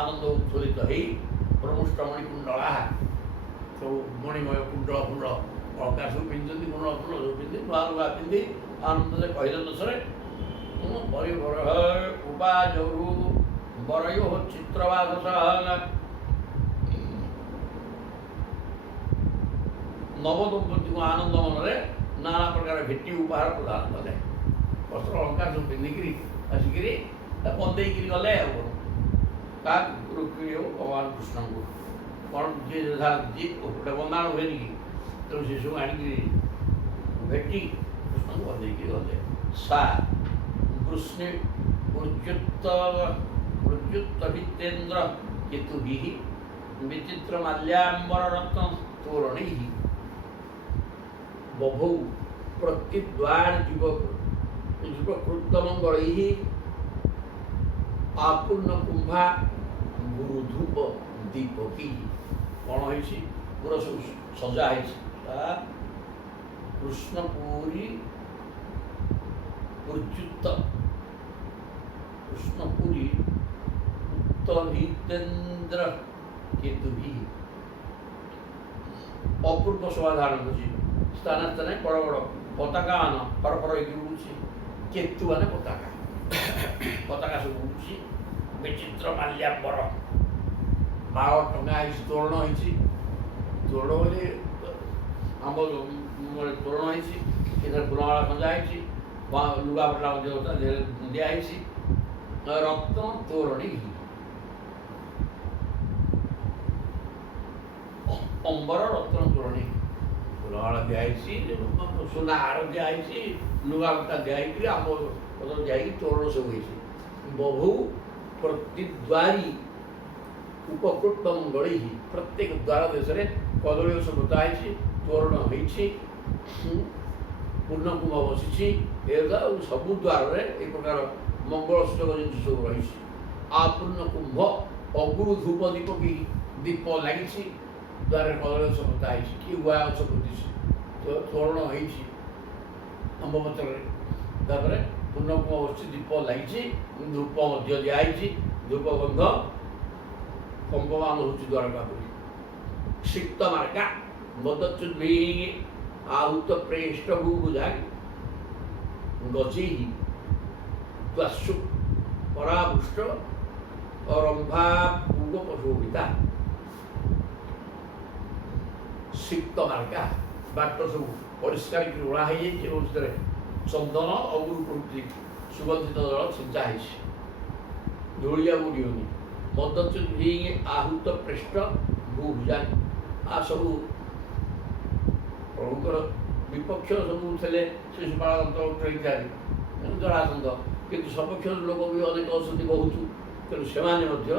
ଆନନ୍ଦ ଉତ୍ଫୁଲ୍ଲିତ ହେଇ ପ୍ରମୁଷ୍ଟମଣି କୁଣ୍ଡଳା ସବୁ ମଣିମୟ କୁଣ୍ଡଳ କୁଣ୍ଡଳ ଅଳଙ୍କାର ସବୁ ପିନ୍ଧୁଛନ୍ତି, କୁଣ୍ଡଳ କୁଣ୍ଡଳ ସବୁ ପିନ୍ଧି ନୂଆ ନୂଆ ପିନ୍ଧି ଆନନ୍ଦରେ କହିଲେ ଦଶରେ ପରିବର ଉପାଜରୁ ବରୟୋ ଚିତ୍ରବାସ ନବଦମ୍ପତିଙ୍କୁ ଆନନ୍ଦ ମନରେ ନାନା ପ୍ରକାର ଭେଟି ଉପହାର ପ୍ରଦାନ କଲେ। ବସ୍ତ୍ର ଅଳଙ୍କାର ସବୁ ପିନ୍ଧିକିରି ଆସିକିରି ବନ୍ଦେଇକିରି ଗଲେ ଆଉ କାହାକୁ ରୁକ୍ମିଣୀ ହଉ ଭଗବାନ କୃଷ୍ଣଙ୍କୁ କ'ଣ ଯିଏ ଗୋଟେ ବନ୍ଦାଣ ହୁଏନି କି, ତେଣୁ ସେସବୁ ଆଣିକିରି ଭେଟି କୃଷ୍ଣଙ୍କୁ ବନ୍ଦେଇକିରି ଗଲେ। ସା କୃଷ୍ଣ ଉର୍ଜୁତ୍ତଭିତେନ୍ଦ୍ର କେତୁଭିଃ ବିଚିତ୍ର ମାଲ୍ୟାମ୍ବର ରତ୍ନ ତୋରଣୈଃ ବଭୌ ପ୍ରତିଦ୍ୱାର ଯୁଗକୃତମଙ୍ଗଳୈଃ ଆପୂର୍ଣ୍ଣ କୁମ୍ଭା ଗୁରୁଧୂପ ଦୀପକି। କ'ଣ ହେଇଛି? ପୁରା ସବୁ ସଜା ହେଇଛି। କୃଷ୍ଣପୁରୀ ଉର୍ଜୁତ କୃଷ୍ଣପୁରୀ ଉତ୍ତଭିତେନ୍ଦ୍ର କେତୁଭିଃ ଅପୂର୍ବ ଶୋଭା ଧାରଣ କରୁଛି। ସ୍ଥାନେ ସ୍ଥାନେ ବଡ଼ ବଡ଼ ପତାକା ମାନ ଫରଫର ହେଇକି ଉଡ଼ୁଛି। କେତୁ ମାନେ ପତାକା, ପତାକା ସବୁ ଉଡ଼ୁଛି। ବିଚିତ୍ର ମାଲ୍ୟାମ୍ବର ବାଳ ଟଙ୍ଗା ହେଇଛି, ତୋରଣ ହେଇଛି। ତୋରଣ ବୋଲି ଆମ୍ବ ତୋରଣ ହେଇଛି, ସେଥିରେ ଫୁଲମାଳ ଖଞ୍ଜା ହେଇଛି, ଲୁଗାପଟା ମଧ୍ୟ ଦିଆହେଇଛି। ରତ୍ନ ତୋରଣୀ ଅମ୍ବର ରତ୍ନ ତୋରଣୀ ଫୁଲମାଳ ଦିଆହେଇଛି, ସୁନା ହାର ଦିଆହେଇଛି, ଲୁଗାପଟା ଦିଆହେଇକିରି ଆମ୍ବ ପତ୍ର ଦିଆହେଇକି ତୋରଣ ସବୁ ହେଇଛି। ବହୁ ପ୍ରତିଦ୍ୱାରୀ ଉପକୃତ ମଙ୍ଗଳୈଃ ପ୍ରତ୍ୟେକ ଦ୍ୱାର ଦେଶରେ କଦଳୀ ଗଛ ପୋତା ହେଇଛି, ତୋରଣ ହେଇଛି, ପୂର୍ଣ୍ଣକୁମ୍ଭ ବସିଛି। ଆଉ ସବୁ ଦ୍ୱାରରେ ଏ ପ୍ରକାର ମଙ୍ଗଳ ସୂଚକ ଜିନିଷ ସବୁ ରହିଛି। ଆପୂର୍ଣ୍ଣ କୁମ୍ଭ ଅଗୁରୁ ଧୂପ ଦୀପ କି ଦୀପ ଲାଗିଛି। ଦ୍ୱାରରେ କଦଳୀ ଗଛ ପୋତା ହେଇଛି, କି ଗୁଆ ଗଛ ପୋତିଛି, ତୋରଣ ହେଇଛି ଆମ୍ବ ପତ୍ରରେ। ତାପରେ ପୂର୍ଣ୍ଣକୁମ୍ଭ ବସିଛି, ଦୀପ ଲାଗିଛି, ଧୂପ ମଧ୍ୟ ଦିଆହେଇଛି। ଧୂପ ଗନ୍ଧ କମ୍ପମାନ ହେଉଛି ଦ୍ୱାର ପାଖରେ। ସିକ୍ତ ମାର୍ଗା ବଦଚୁଦ୍ଭିଃ ଆହୁତ ପ୍ରେଷ୍ଟ ଭୂଭୁଜା ଗଜୈଃ ତ୍ୱାଶୁ ପରାଭୃଷ୍ଟ ରମ୍ଭା ପୂଗ ପ୍ରଶୋଭିତା। ସିକ୍ତ ମାର୍ଗା ବାଟ ସବୁ ପରିଷ୍କାର ଓଳା ହେଇଯାଇଛି ଏବଂ ସେଥିରେ ଚନ୍ଦନ ଅଗୁରୁ ପ୍ରଭୃତି ସୁଗନ୍ଧିତ ଜଳ ଛିଞ୍ଚା ହେଇଛି, ଧୂଳିଆ ଉଡ଼ିବନି। ମଦଚୁଦ୍ଭିଃ ଆହୁତ ପ୍ରେଷ୍ଟ ଭୂଭୁଜା। ସବୁ ପ୍ରଭୁଙ୍କର ବିପକ୍ଷ ସବୁ ଥିଲେ ଶିଶୁପାଳ ଇତ୍ୟାଦି ଜରାସନ୍ଧ, କିନ୍ତୁ ସପକ୍ଷ ଲୋକ ବି ଅନେକ ଅଛନ୍ତି ବହୁତ। ତେଣୁ ସେମାନେ ମଧ୍ୟ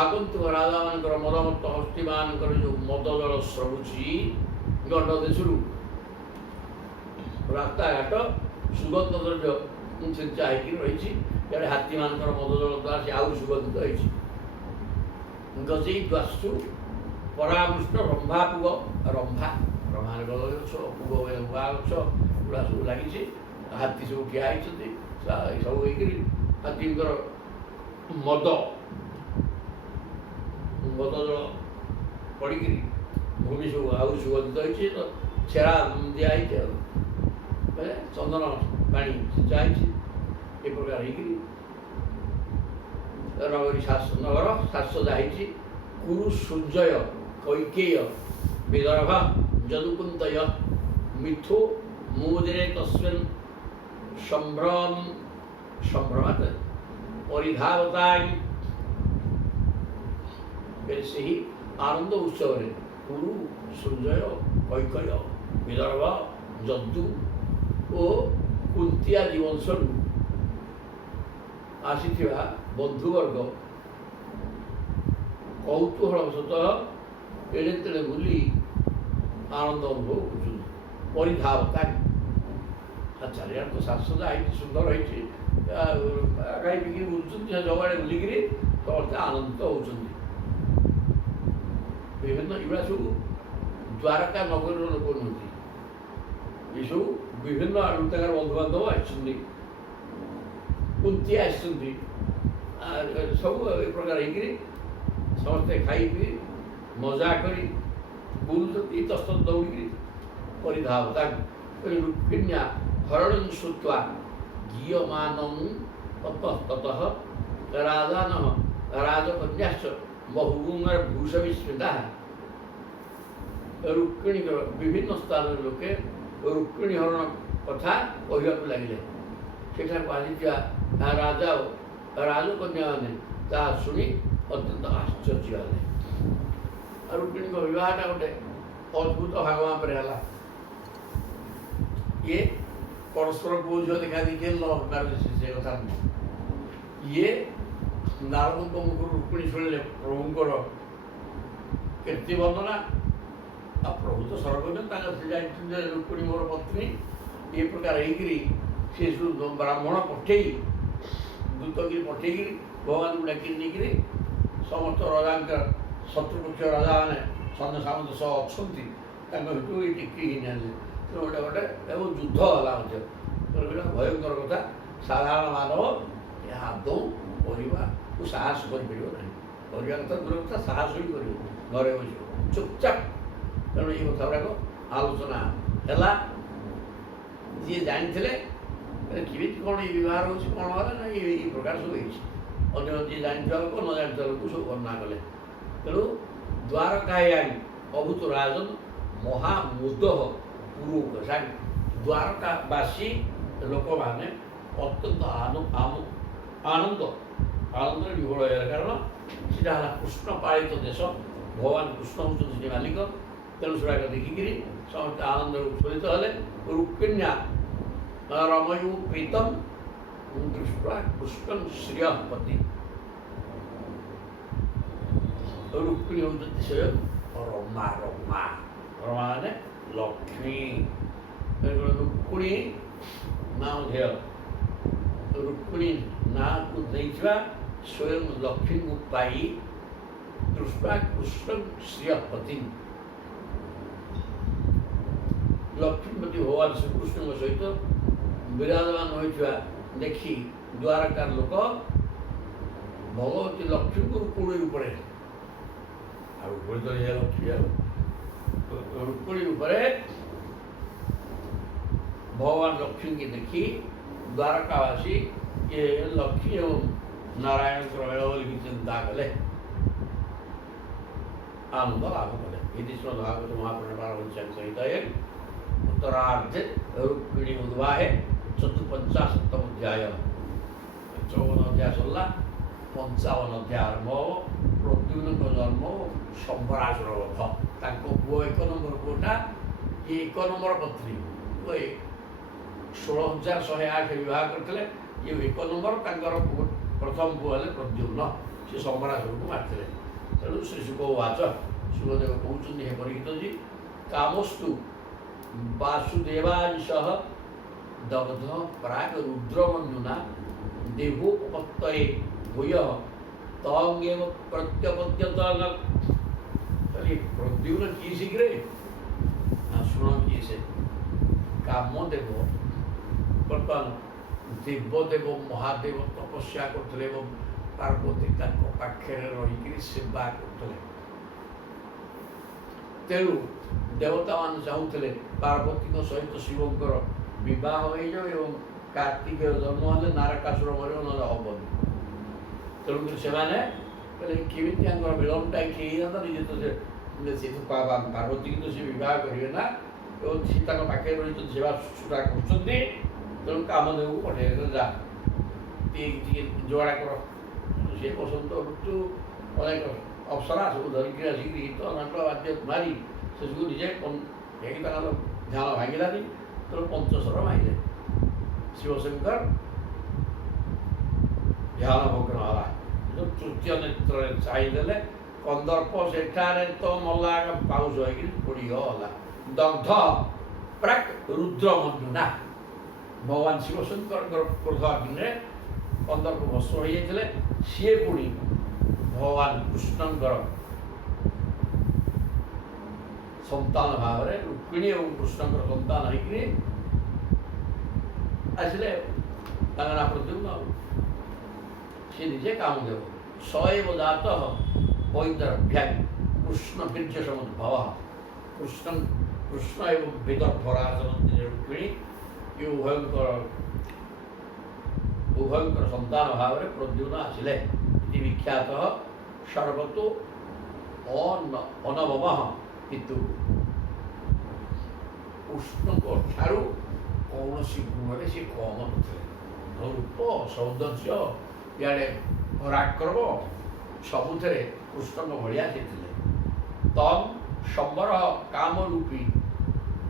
ଆଗନ୍ତୁକ ରାଜାମାନଙ୍କର ମଦମତ୍ତ ହସ୍ତୀମାନଙ୍କର ଯେଉଁ ମଦ ଜଳ ସ୍ରବୁଛି ଗଣ୍ଡ ଦେଶରୁ, ରାସ୍ତାଘାଟ ସୁଗନ୍ଧ ଦ୍ରବ୍ୟ ଛିଞ୍ଚା ହେଇକି ରହିଛି। ଇଆଡ଼େ ହାତୀମାନଙ୍କର ମଦ ଜଳ ଦ୍ୱାରା ସେ ଆହୁରି ସୁଗନ୍ଧିତ ହେଇଛି। ଗଜେଇ ତ୍ୱାଶୁ ପରାମୃଷ୍ଟ ରମ୍ଭା ପୂଗ, ରମ୍ଭା ରମ୍ଭାରେ କଦଳୀ ଗଛ, ପୂଗ ଗୁଆ ଗଛ ଗୁଡ଼ା ସବୁ ଲାଗିଛି। ହାତୀ ସବୁ ଠିଆ ହେଇଛନ୍ତି, ସବୁ ହେଇକିରି ହାତୀଙ୍କର ମଦ ଜଳ ପଡ଼ିକିରି ଭୂମି ସବୁ ଆହୁରି ସୁଗନ୍ଧିତ ହେଇଛି। ତ ଛେରା ଦିଆହେଇଛି, ଆଉ ଚନ୍ଦନ ପାଣି ସିଞ୍ଚା ହେଇଛି। ଏ ପ୍ରକାର ହେଇକିରି ନଗରୀ ନଗର ସାଜସଜା ହେଇଛି। କୁରୁ ସୂର୍ଯ୍ୟ କୈକେୟ ବିଦର୍ଭ ଯଦୁକୁନ୍ତୟ ମିଥୁ ମୁଦିରେ ତସ୍ମିନ୍ ସମ୍ଭ୍ରମାତ୍ ପରିଧାବତାନି। ସେହି ଆନନ୍ଦ ଉତ୍ସବରେ କୁରୁ ସୂର୍ଯ୍ୟ କୈକେୟ ବିଦର୍ଭ ଯଦୁ ଓ କୁନ୍ତି ଆଦି ବଂଶରୁ ଆସିଥିବା ବନ୍ଧୁବର୍ଗ କୌତୂହଳ ସତଃ ଏଣେ ତେଣେ ବୁଲି ଆନନ୍ଦ ଅନୁଭବ କରୁଛନ୍ତି। ପରିଧାବତା ଚାରିଆଡ଼େ ତ ସାଜସଜା ହେଇଛି, ସୁନ୍ଦର ହେଇଛି, ଖାଇ ପିଇକି ବୁଲୁଛନ୍ତି, ସବୁଆଡ଼େ ବୁଲିକିରି ସମସ୍ତେ ଆନନ୍ଦିତ ହେଉଛନ୍ତି। ବିଭିନ୍ନ ଏଗୁଡ଼ା ସବୁ ଦ୍ୱାରକା ନଗରୀର ଲୋକ ନୁହନ୍ତି, ଏସବୁ ବିଭିନ୍ନ ଆଡ଼ୁ ତାଙ୍କର ବନ୍ଧୁବାନ୍ଧବ ଆସିଛନ୍ତି, କୁନ୍ତି ଆସିଛନ୍ତି, ସବୁ ଏ ପ୍ରକାର ହେଇକିରି ସମସ୍ତେ ଖାଇ ପିଇ ମଜା କରି ବୁଲୁଛନ୍ତି, ଇତସ୍ତ ଦୌଡ଼ିକିରି ପରିଧାବ ତାକୁ ରୁକ୍ମିଣ୍ୟା ହରଣଂ ଶ୍ରୁତ୍ୱା ଗୀୟମାନଂ ତତଃ ରାଜାନଃ ରାଜକନ୍ୟାଶ୍ଚ ବହୁଗୁଣର ଭୂଷବିସ୍ମିତା। ରୁକ୍ମିଣୀଙ୍କର ବିଭିନ୍ନ ସ୍ଥାନରେ ଲୋକେ ରୁକ୍ମିଣୀ ହରଣ କଥା କହିବାକୁ ଲାଗିଲେ। ସେଠାକୁ ଆସିଥିବା ରାଜା ଓ ରାଜକନ୍ୟାମାନେ ତାହା ଶୁଣି ଅତ୍ୟନ୍ତ ଆଶ୍ଚର୍ଯ୍ୟ ହେଲେ। ରୁକ୍ମିଣୀଙ୍କ ବିବାହଟା ଗୋଟେ ଅଦ୍ଭୁତ ଭାଗ ଭାବରେ ହେଲା। ଇଏ ପରସ୍ପର ପୁଅ ଝିଅ ଦେଖା ଦେଖି ସେ କଥା ନୁହଁ। ଇଏ ନାରଦଙ୍କ ମୁଖରୁ ରୁକ୍ମିଣୀ ଶୁଣିଲେ ପ୍ରଭୁଙ୍କର କୀର୍ତ୍ତି ବର୍ଣ୍ଣନା। ଆଉ ପ୍ରଭୁ ତ ସର୍ବଜ୍ଞ, ତାଙ୍କର ସେ ଜାଣିଛନ୍ତି ଯେ ରୁକ୍ମିଣୀ ମୋର ପତ୍ନୀ। ଏ ପ୍ରକାର ହେଇକିରି ସେ ସବୁ ବ୍ରାହ୍ମଣ ପଠେଇ ଦୂତଗିରି ପଠେଇକିରି ଭଗବାନଙ୍କୁ ଡାକି ନେଇକିରି ସମସ୍ତ ରାଜାଙ୍କର ଶତ୍ରୁପକ୍ଷ ରାଜାମାନେ ସନ୍ଧ୍ୟା ସାମନ୍ତ ସହ ଅଛନ୍ତି, ତାଙ୍କ ଭିତରୁ ଏଇ ଟିକି ହେଇନାହାନ୍ତି। ତେଣୁ ଗୋଟେ ଏବଂ ଯୁଦ୍ଧ ହେଲା ମଧ୍ୟ। ତେଣୁ ଏଇଟା ଭୟଙ୍କର କଥା। ସାଧାରଣ ମାନବ ଏହା ଆଦୌ କରିବାକୁ ସାହସ କରିପାରିବ ନାହିଁ। କରିବା କଥା ଦୂର କଥା, ସାହସ ବି କରିବ, ଘରେ ବସିବ ଚୁପଚାପ। ତେଣୁ ଏଇ କଥା ଗୁଡ଼ାକ ଆଲୋଚନା ହେଲା। ଯିଏ ଜାଣିଥିଲେ କେମିତି କ'ଣ ଏଇ ବ୍ୟବହାର ହେଉଛି, କ'ଣ ହେଲା ନା ଏଇ ପ୍ରକାର ସବୁ ହେଇଛି। ଅନ୍ୟ ଯିଏ ଜାଣିଥିବା ଲୋକ ନ ଜାଣିଥିବା ଲୋକ ସବୁ ବର୍ଣ୍ଣନା କଲେ। ତେଣୁ ଦ୍ୱାରକାୟାଣୀ ଅଭୂତ ରାଜନ ମହାମୁଦ ପୁରୁକ। ଦ୍ୱାରକାବାସୀ ଲୋକମାନେ ଅତ୍ୟନ୍ତ ଆନନ୍ଦରେ ବିଭୋଳ ହେଲେ। କାରଣ ସେଟା ହେଲା କୃଷ୍ଣ ପାଳିତ ଦେଶ, ଭଗବାନ କୃଷ୍ଣ ହେଉଛନ୍ତି ସେଠି ମାଲିକ। ତେଣୁ ସେଗୁଡ଼ାକ ଦେଖିକିରି ସମସ୍ତେ ଆନନ୍ଦରେ ଉତ୍ଫୁଲ୍ଲିତ ହେଲେ। ରୁକ୍ମିଣ୍ୟା ରମୟୁ ପ୍ରୀତମ ଦୃଷ୍ଟ୍ୱା କୃଷ୍ଣଂ ଶ୍ରିୟଃପତି। ରୁକ୍ମିଣୀ ହେଉଛନ୍ତି ସେ ରମା ମାନେ ଲକ୍ଷ୍ମୀ। ରୁକ୍ମିଣୀ ନାମଧେୟ, ରୁକ୍ମିଣୀ ନାଁକୁ ଦେଇଥିବା ସ୍ୱୟଂ ଲକ୍ଷ୍ମୀଙ୍କୁ ପାଇ ଦୃଷ୍ଟ୍ୱା କୃଷ୍ଣଂ ଶ୍ରିୟଃପତି। ଲକ୍ଷ୍ମୀପତି ଭଗବାନ ଶ୍ରୀକୃଷ୍ଣଙ୍କ ସହିତ ବିରାଜମାନ ହୋଇଥିବା ଦେଖି ଦ୍ୱାରକାର ଲୋକ ଭଗବତୀ ଲକ୍ଷ୍ମୀଙ୍କୁ ରୁକ୍ମିଣୀ ରୂପରେ, ଆଉ ରୁକ୍ମିଣୀ ତ ଇଏ ଲକ୍ଷ୍ମୀ, ଆଉ ରୁକ୍ମିଣୀ ରୂପରେ ଭଗବାନ ଲକ୍ଷ୍ମୀଙ୍କୁ ଦେଖି ଦ୍ୱାରକାବାସୀ ଇଏ ଲକ୍ଷ୍ମୀ ଏବଂ ନାରାୟଣଙ୍କର ମେଳ ବୋଲିକି ଚିନ୍ତା କଲେ, ଆନନ୍ଦ ଲାଭ କଲେ। ଇତି ଶ୍ରୀମଦ୍ ଭାଗବତ ମହାପୁରାଣ ପାରମହଂସ୍ୟାଙ୍କ ସହିତ उत्तरार्धे रुक्मिणी उद्वाहे 54तम अध्याय। 54 अध्याय सरला, 55 अध्याय आरंभ हो। प्रद्युम्न जन्म शंभरासुर वध। ताको पुओ 1 नंबर पुओटा ये 1 नंबर पत्नी 16,108 विवाह करते। ये 1 नंबर तांकर प्रथम पुओ हेले प्रद्युम्न। से शंभरासुर को मारते। तेणु श्री शुक वाच सुखदेव कहते हे परीक्षित जी कामस्तु वासुदेवांशः दग्ध प्राग रुद्रमन्युना देवोपत्तये भूयः तंगेव प्रत्यपद्यत। प्रद्युम्न किए शीघ्र शुण किए से कामदेव बर्तमान देवदेव महादेव तपस्या करते पार्वती पाखे रही सेवा करते। तेणु देवता मान चाहूले पार्वती सहित शिवंकर विवाह हो जाओ, कार्तिक जन्म हेले नारकासुर मर ना हेनी। तेणुक से केमी विलम्बटा निजे तो से पार्वती तो सी बह करेंगे ना, सीता पाखे रही तो सेवा शुश्रूषा कर। तेणु कामदेव को पठे जा जोड़ा कर सी बसंत ऋतु अनेक अप्सरा सब धरिक आसिक गीत नाट वाद्य मारी से सब निजे ध्यान भांगलानी। तेणु पंचस्वर माइले शिवशंकर ध्यान भग्न है। तृतीय नेत्र चाहिए कंदर्प सेठारे तो मल्ला पाउस हो पोड़गला दग्ध प्राक रुद्रमन्युना। भगवान शिवशंकर क्रोध अग्नि कंदर्प भस्म हो जाते। सी पुणी भगवान कृष्णंकर ସନ୍ତାନ ଭାବରେ ରୁକ୍ମିଣୀ ଏବଂ କୃଷ୍ଣଙ୍କର ସନ୍ତାନ ହେଇକିରି ଆସିଲେ। ତାଙ୍କ ନାଁ ପ୍ରଦ୍ୟୁମ୍ନ। ସେ ନିଜେ କାମଦେବ। ସ ଏବ ଜାତଃ ବୈଦର୍ଭ୍ୟାଂ କୃଷ୍ଣ ବୀର୍ଯ୍ୟ ସମୁଦ୍ଭବ। କୃଷ୍ଣ ଏବଂ ବିଦର୍ଭ ରାଜନନ୍ଦିନୀ ରୁକ୍ମିଣୀ ଏ ଉଭୟଙ୍କର ସନ୍ତାନ ଭାବରେ ପ୍ରଦ୍ୟୁମ୍ନ ଆସିଲେ। ଇତି ବିଖ୍ୟାତ ସର୍ବତୋ ଅନବମଃ କିନ୍ତୁ କୃଷ୍ଣଙ୍କ ଠାରୁ କୌଣସି ଗୁଣରେ ସେ କମ ନଥିଲେ। ରୂପ, ସୌନ୍ଦର୍ଯ୍ୟ, ଇଆଡ଼େ ପରାକ୍ରମ ସବୁଥିରେ କୃଷ୍ଣଙ୍କ ଭଳିଆ ସେ ଥିଲେ। ତମ୍ ସମ୍ବର କାମରୂପୀ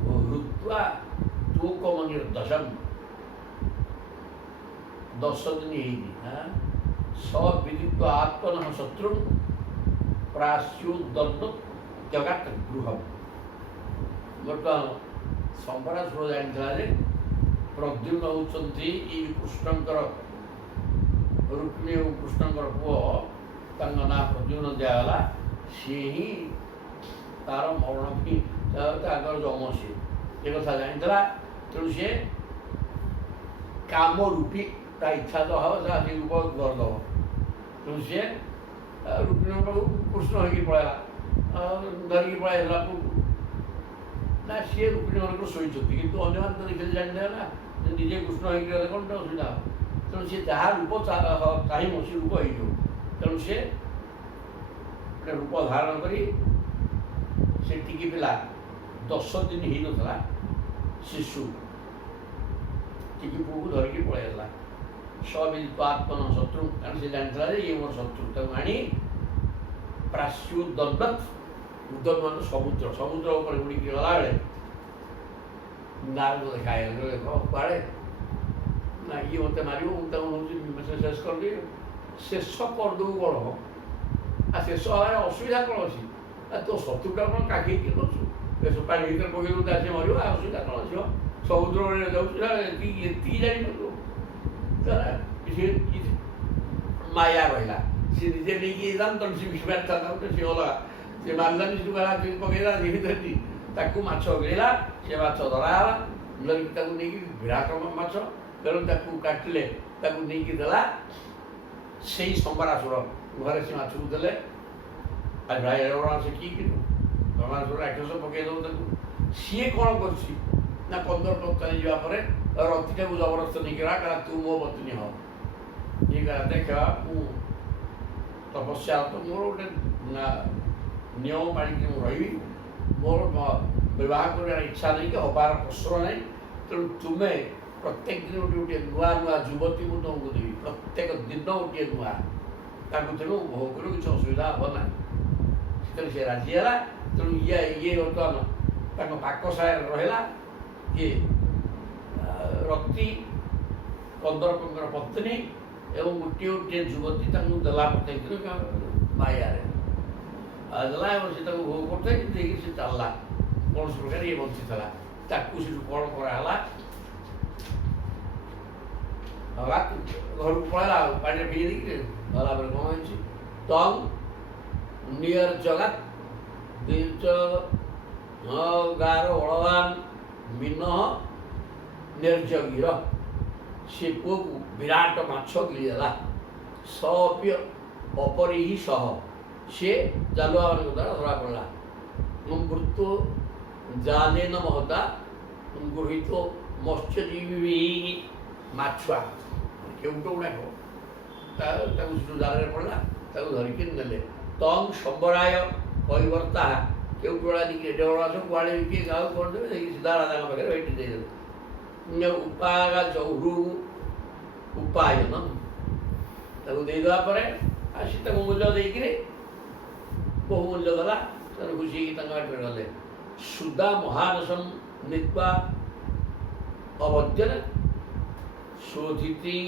ହୃତ୍ୱା ତୋକମନିର୍ଦଶମ୍। 10 ଦିନ ହେଇନି ସ ବିଦିତ୍ୱ ଆତ୍ମନଃ ଶତ୍ରୁ ପ୍ରାସ୍ୟୁଦନ୍ନ ଜଗାତ ଗୃହମ୍। ବର୍ତ୍ତମାନ ସମ୍ବରାସୁର ଜାଣିଥିଲା ଯେ ପ୍ରଦ୍ୟୁମ୍ନ ହେଉଛନ୍ତି ଏଇ କୃଷ୍ଣଙ୍କର ରୁକ୍ମିଣୀ ଏବଂ କୃଷ୍ଣଙ୍କର ପୁଅ, ତାଙ୍କ ନାଁ ପ୍ରଦ୍ୟୁମ୍ନ ଦିଆଗଲା। ସିଏ ହିଁ ତାର ମରଣ ବି ତାଙ୍କର ଯମ ସିଏ ଏ କଥା ଜାଣିଥିଲା। ତେଣୁ ସିଏ କାମରୂପୀ ତା ଇଚ୍ଛା ତ ହେବ ତା ସେ ରୂପ କରିଦେବ। ତେଣୁ ସିଏ ରୁକ୍ମିଣୀଙ୍କ ପାଖକୁ କୃଷ୍ଣ ହେଇକି ପଳାଇଲା, ଧରିକି ପଳାଇ ହେଲା ନା। ସିଏ ରୁକ୍ମିଣୀମାନଙ୍କର ଶୋଇଛନ୍ତି କିନ୍ତୁ ଅନ୍ୟମାନେ ତ ଦେଖିଲେ ଜାଣିଦେବେ ନା ଯେ ନିଜେ କୃଷ୍ଣ ହେଇକି ଗଲେ କ'ଣଟା ଅସୁବିଧା ହେବ। ତେଣୁ ସିଏ ଯାହା ରୂପ ଚାହିଁବ ସେ ରୂପ ହେଇଯିବ। ତେଣୁ ସେ ଗୋଟେ ରୂପ ଧାରଣ କରି ସେ ଟିକି ପିଲା 10 ଦିନ ହେଇନଥିଲା ଶିଶୁ ଟିକି ପୁଅକୁ ଧରିକି ପଳାଇ ଆସିଲା। ସବିଦିତ୍ୱ ଆତ୍ମନଃ ଶତ୍ରୁ, କାରଣ ସେ ଜାଣିଥିଲା ଯେ ଇଏ ମୋର ଶତ୍ରୁ। ତାକୁ ଆଣି ପ୍ରାସ୍ୟୁଦନ୍ନତ୍, ଉଦନ୍ନ ସମୁଦ୍ର ଉପରେ ଉଡ଼ିକି ଗଲାବେଳେ ନାରଦ ଦେଖାଗଲେ କୁଆଡ଼େ ନା ଇଏ ମୋତେ ମାରିବ, ମୁଁ ତାକୁ ହେଉଛି ଶେଷ କରିଦେବି। ଶେଷ କରିଦେବୁ କ'ଣ ହେବ? ଆଉ ଶେଷ ହେବାର ଅସୁବିଧା କ'ଣ ଅଛି? ତୋ ଶତ୍ରୁଟା କ'ଣ କାଖେଇକି ନେଉଛୁ, ପାଣି ଭିତରେ ପକେଇ ଦେଉ ସେ ମରିବ। ଆଉ ଅସୁବିଧା କ'ଣ ଅଛି? ସମୁଦ୍ରରେ ଯାଉଛି ଏତିକି ଜାଣିପାରିବ। ମାୟା ରହିଲା, ସେ ନିଜେ ନେଇକି ଯାଇଥାନ୍ତା ସେ ବିଶ୍ୱାସ ସେ ଅଲଗା, ସେ ମାରିଲାନି ପକେଇଲା ଯେମିତି ତାକୁ ମାଛ ଗିଳିଲା। ସେ ମାଛ ଧରାହେଲା, ଧରିକି ତାକୁ ନେଇକି ବିରାଟ ମାଛ, ତେଣୁ ତାକୁ କାଟିଲେ, ତାକୁ ନେଇକି ଦେଲା ସେଇ ସମ୍ବରାସୁର ଘରେ। ସେ ମାଛକୁ ଦେଲେ। ଆଜି ଭାଇ ସେ କି ବ୍ରହ୍ମାସୁର ରାକ୍ଷସ ପକେଇ ଦେଉ ତାକୁ। ସିଏ କ'ଣ କରୁଛି ନା 15 ଟଙ୍କା ଯିବା ପରେ ରତିଟାକୁ ଜବରଦସ୍ତ ନେଇକି କହିଲା ତୁ ମୋ ପତ୍ନୀ ହ। ଇଏ କହିଲା ଦେଖ ମୁଁ ତପସ୍ୟାରତ, ମୋର ଗୋଟେ ନିୟମ ପାଳିକି ମୁଁ ରହିବି, ମୋର ବିବାହ କରିବାର ଇଚ୍ଛା ନାହିଁ କି ହେବାର ପ୍ରଶ୍ନ ନାହିଁ। ତେଣୁ ତୁମେ ପ୍ରତ୍ୟେକ ଦିନ ଗୋଟିଏ ନୂଆ ନୂଆ ଯୁବତୀ ମୁଁ ତୁମକୁ ଦେବି, ପ୍ରତ୍ୟେକ ଦିନ ଗୋଟିଏ ନୂଆ। ତାକୁ ତେଣୁ ଭୋଗ କରିବ, କିଛି ଅସୁବିଧା ହେବ ନାହିଁ। ସେଥିରେ ସେ ରାଜି ହେଲା। ତେଣୁ ଇଏ ବର୍ତ୍ତମାନ ତାଙ୍କ ପାକ ସାୟାରେ ରହିଲା। କିଏ? ରତି କନ୍ଦର୍ପଙ୍କର ପତ୍ନୀ ଏବଂ ଗୋଟିଏ ଯୁବତୀ ତାଙ୍କୁ ଦେଲା ପ୍ରତ୍ୟେକ ଦିନ ମାୟାରେ ଦେଲା ଏବଂ ସେ ତାକୁ ଭୋଗ କରୁଥାଏ। ଦେଇକି ସେ ଚାଲିଲା, କୌଣସି ପ୍ରକାର ଇଏ ବଞ୍ଚିଥିଲା। ତାକୁ ସେଠୁ କ'ଣ କରାହେଲା, ଘରକୁ ପଳେଇଲା। ଆଉ ପାଣିରେ ଭିଜେଇ ଦେଇକି ଗଲା ପରେ କ'ଣ ହେଇଛି, ତମ୍ ନିୟର ଜଗାତ ବୀର୍ଜ ଗାର ବଳବାନ ମିନଃ ନିର୍ଜଗୀର। ସେ ପୁଅକୁ ବିରାଟ ମାଛ ଗିଳିଦେଲା। ସଅପି ଅପରିହି ସହ, ସେ ଜାଲୁଆମାନଙ୍କ ଦ୍ୱାରା ଧରା ପଡ଼ିଲା। ମୃତ୍ୟୁ ଜାଲେନ ମହତା ଗୃହୀତ ମତ୍ସ୍ୟଜୀବୀ ମାଛୁଆ କେଉଁଟ ଗୁଡ଼ାକ ତାକୁ ଜାଲରେ ପଡ଼ିଲା, ତାକୁ ଧରିକି ନେଲେ। ତଙ୍ଗ ସମ୍ବରାୟ ପରିବର୍ତ୍ତା କେଉଁଟ ଗୁଡ଼ା ଏଡ଼େ ବଡ଼ ମାଛ କୁଆଡ଼େ କିଏ ଗାଁକୁ କରିଦେବେ, ଯାଇକି ସିଧା ରାଜାଙ୍କ ପାଖରେ ଭେଟି ଦେଇଦେବେ। ଉପାୟ ଚୌରୁ ଉପାୟନ ତାକୁ ଦେଇଦେବା ପରେ ଆସି ତାକୁ ମୂଲ୍ୟ ଦେଇକିରି ବହୁ ମୂଲ୍ୟ ଦେଲା। ତାକୁ ଖୁସି ହେଇକି ତାଙ୍କ ବାଟରେ ଗଲେ। ସୁଦା ମହାନସନ ନିତ୍ୱା ଅବଦ୍ୟନ ଶୋଧିତି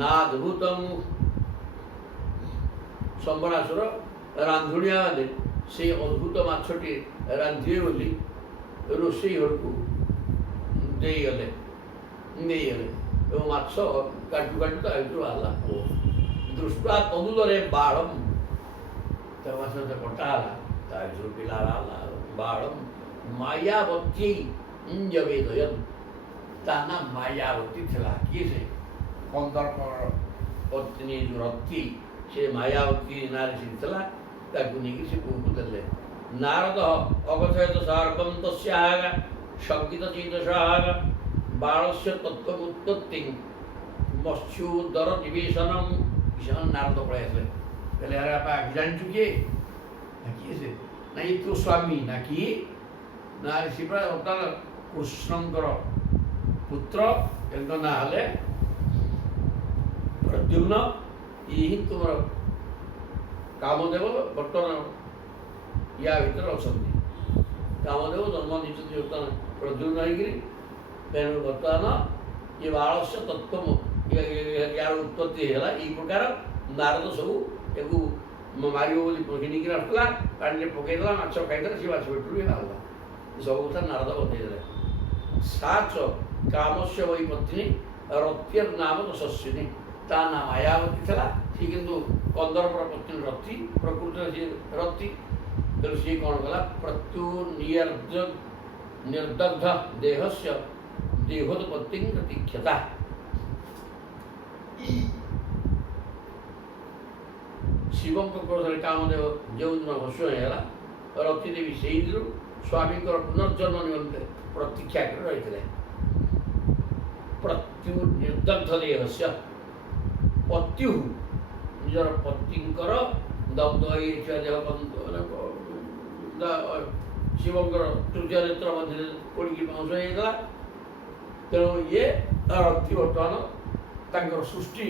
ନାଦ୍ଭୁତଂ। ସମ୍ବରାସୁର ରାନ୍ଧୁଣିଆ ମାନେ ସେଇ ଅଦ୍ଭୁତ ମାଛଟି ରାନ୍ଧିବେ ବୋଲି ରୋଷେଇ ଘରକୁ ଦେଇଗଲେ ଏବଂ ମାଛ କାଟୁ କାଟୁ ତା ଭିତରୁ ବାହାରିଲା ପୁଅ। ଦୃଷ୍ଟା ତଦୁଲରେ ବାଳମ୍, ତା ମାଛ କଟା ହେଲା। ତା ଭିତରୁ ପିଲା ବାଳ ମାୟାବତୀ ଜବେଦୟନ, ତା ନା ମାୟାବତୀ ଥିଲା। କିଏ ସେ? କନ୍ଦର୍ପର ପତ୍ନୀ ଯେଉଁ ରତି, ସେ ମାୟାବତୀ ନାରୀ ସେ ଥିଲା। ତାକୁ ନେଇକି ସେ ପୁଅକୁ ଦେଲେ। ନାରଦ ଅଗଛୟତ ସର୍ବଂ ତସ୍ୟାଃ ସଙ୍ଗୀତ ଚେତସାଃ ବାଳସ୍ୟ ତତ୍ତ୍ୱମୁତ୍ପତ୍ତିଂ ମତ୍ସ୍ୟୋଦର ନିବେଶନଂ। ସେମାନେ ନାରଦ ପଳେଇ ଆସିଲେ, କହିଲେ ଆରେ ବାପା ଜାଣିଛୁ କିଏ? ନା କିଏ ସେ? ନା ଏ ତୋ ସ୍ୱାମୀ। ନା କିଏ? ନା ସେ ପରା ବର୍ତ୍ତମାନ କୃଷ୍ଣଙ୍କର ପୁତ୍ର, ତାଙ୍କ ନାଁ ହେଲେ ପ୍ରଦ୍ୟୁମ୍ନ। ଇଏ ହିଁ ତୁମର କାମଦେବ ବର୍ତ୍ତମାନ ୟା ଭିତରେ ଅଛନ୍ତି। କାମଦେବ ଜନ୍ମ ଦେଇଛନ୍ତି ବର୍ତ୍ତମାନ ପ୍ରଦ୍ୟୁମ୍ନ ହେଇକିରି। ତେଣୁ ବର୍ତ୍ତମାନ ଇଏ ବାଳସ୍ୟ ତତ୍ତ୍ୱ ୟାର ଉତ୍ପତ୍ତି ହେଇଗଲା। ଏଇ ପ୍ରକାର ନାରଦ ସବୁ ତାକୁ ମାରିବ ବୋଲି ଘିନିକିରି ଆସୁଥିଲା, ପାଣିରେ ପକାଇଦେଲା, ମାଛ ଖାଇଦେଲା, ସେ ମାଛ ପେଟରୁ ବି ବାହାରିଲା। ସବୁ କଥା ନାରଦ ବତେଇଦେଲେ। ସାଚ କାମସ୍ୟ ବହି ପତ୍ନୀ ରତ୍ୟର ନାମ ଯଶସ୍ୱିନୀ, ତା ନାଁ ମାୟାବତୀ ଥିଲା। ସେ କିନ୍ତୁ କନ୍ଦର୍ପର ପତ୍ନୀ ରତି, ପ୍ରକୃତରେ ସିଏ ରତି। ତେଣୁ ସିଏ କ'ଣ କଲା? ପ୍ରତ୍ୟୁ ନିର୍ଦଗ୍ଧ ଦେହସ୍ୟ ଦେହୋତ୍ପତ୍ତି ପ୍ରତୀକ୍ଷତା। ଶିବଙ୍କ କ୍ରୋଧରେ କାମଦେବ ଯେଉଁଦିନ ଭସ୍ମ ହେଇଗଲା, ରତି ଦେବୀ ସେଇଦିନରୁ ସ୍ୱାମୀଙ୍କର ପୁନର୍ଜନ୍ମ ନିମନ୍ତେ ପ୍ରତୀକ୍ଷା କରି ରହିଥିଲେ। ପ୍ରତ୍ୟୁ ନିର୍ଦଗ୍ଧ ଦେହସ୍ୟ, ପତ୍ୟୁ ନିଜର ପତିଙ୍କର ଦଗ୍ଧ ହେଇଥିବା ଦେହ ଶିବଙ୍କର ତୃତୀୟ ନେତ୍ର ମଧ୍ୟରେ ପୋଡ଼ିକି ଧ୍ୱଂସ ହେଇଯାଇଥିଲା। ତେଣୁ ଇଏ ରତି ବର୍ତ୍ତମାନ ତାଙ୍କର ସୃଷ୍ଟି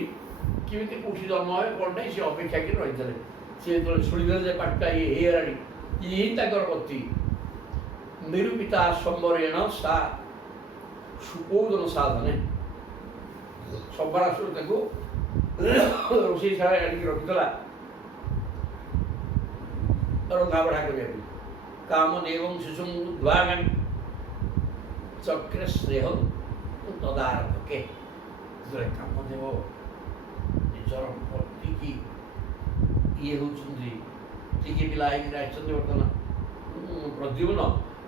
କେମିତି କୋଉଠି ଜନ୍ମ ହୁଏ କ'ଣ ନାହିଁ ସେ ଅପେକ୍ଷା କରି ରହିଥିଲେ। ସେ ଯେତେବେଳେ ଶୁଣିଦେଲେ ଯେ ପାଠଟା ଇଏ ହେଇଗଲାଣି, ଇଏ ହିଁ ତାଙ୍କର ପତି। ନିରୂପିତା ସମ୍ବରେଣ ସା ସୁକୌଦନ ସାଧନେ, ସମ୍ବରାସୁର ତାକୁ ରୋଷେଇ ଶାଳେ ଆଣିକି ରଖିଥିଲା ରନ୍ଧା ବଢ଼ା କରିବାକୁ। କାମଦେବଂ ଶିଶୁଂ ଉଦ୍ଭାଗାନ୍ ଚକ୍ରେ ସ୍ନେହ ତଦାରଭକେ। ଯେତେବେଳେ କାମଦେବ ନିଜର ପତିକି ଇଏ ହେଉଛନ୍ତି, ଟିକେ ପିଲା ହେଇକି ଆସିଛନ୍ତି ବର୍ତ୍ତମାନ ପ୍ରଦ୍ୟୁମ୍ନ,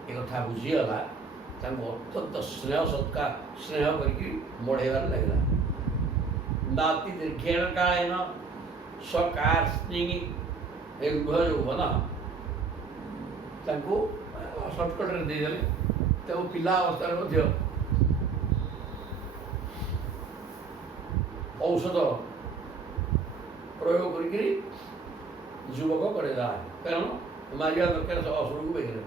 ଏ କଥା ବୁଝିଗଲା। ତାଙ୍କୁ ଅତ୍ୟନ୍ତ ସ୍ନେହ କରିକି ବଢ଼େଇବାରେ ଲାଗିଲା। ନାତି ଦୀର୍ଘେଣ କାଳେନ ସକାର୍ଷ୍ଣି ଉଭୟ ଯୌବନ, ତାଙ୍କୁ ସର୍ଟକଟରେ ଦେଇଦେଲେ। ତାଙ୍କୁ ପିଲା ଅବସ୍ଥାରେ ମଧ୍ୟ ଔଷଧ ପ୍ରୟୋଗ କରିକିରି ଯୁବକ କରେଇଦେଲା। କାରଣ ମାରିବା ଦରକାର ଅସୁରକୁ ବେଗରେ।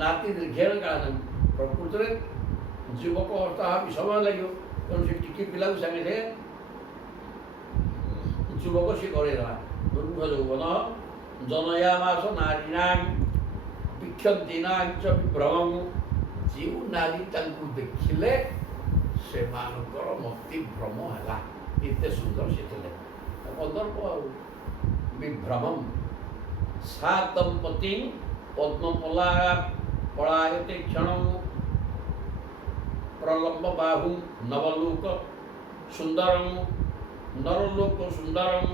ନାତି ଦୀର୍ଘେଣ କାଳ, ପ୍ରକୃତରେ ଯୁବକ ଅବସ୍ଥା ବି ସମୟ ଲାଗିବ। ତେଣୁ ସେ ଟିକେ ପିଲାକୁ ସାଙ୍ଗେ ସାଙ୍ଗେ ଯୁବକ ସେ କରେଇଦେଲା। ଉର୍ଦ୍ଧ୍ୱ ଯୌବନ ଜନୟାମାସ ନାରୀଣାଂ ବିକ୍ଷନ୍ତୀନାଞ୍ଚ ବିଭ୍ରମଂ, ଯେଉଁ ନାରୀ ତାଙ୍କୁ ଦେଖିଲେ ସେମାନଙ୍କର ମତିଭ୍ରମ ହେଲା। ଏତେ ସୁନ୍ଦର ସେ ଥିଲେ। କନ୍ଦର୍ପ ଆଉ ବିଭ୍ରମଂ ସା ଦମ୍ପତି ପଦ୍ମପଳାୟତେ କ୍ଷଣଂ ପ୍ରଲମ୍ବ ବାହୁ ନବଲୋକ ସୁନ୍ଦରଂ ନରଲୋକ ସୁନ୍ଦରଂ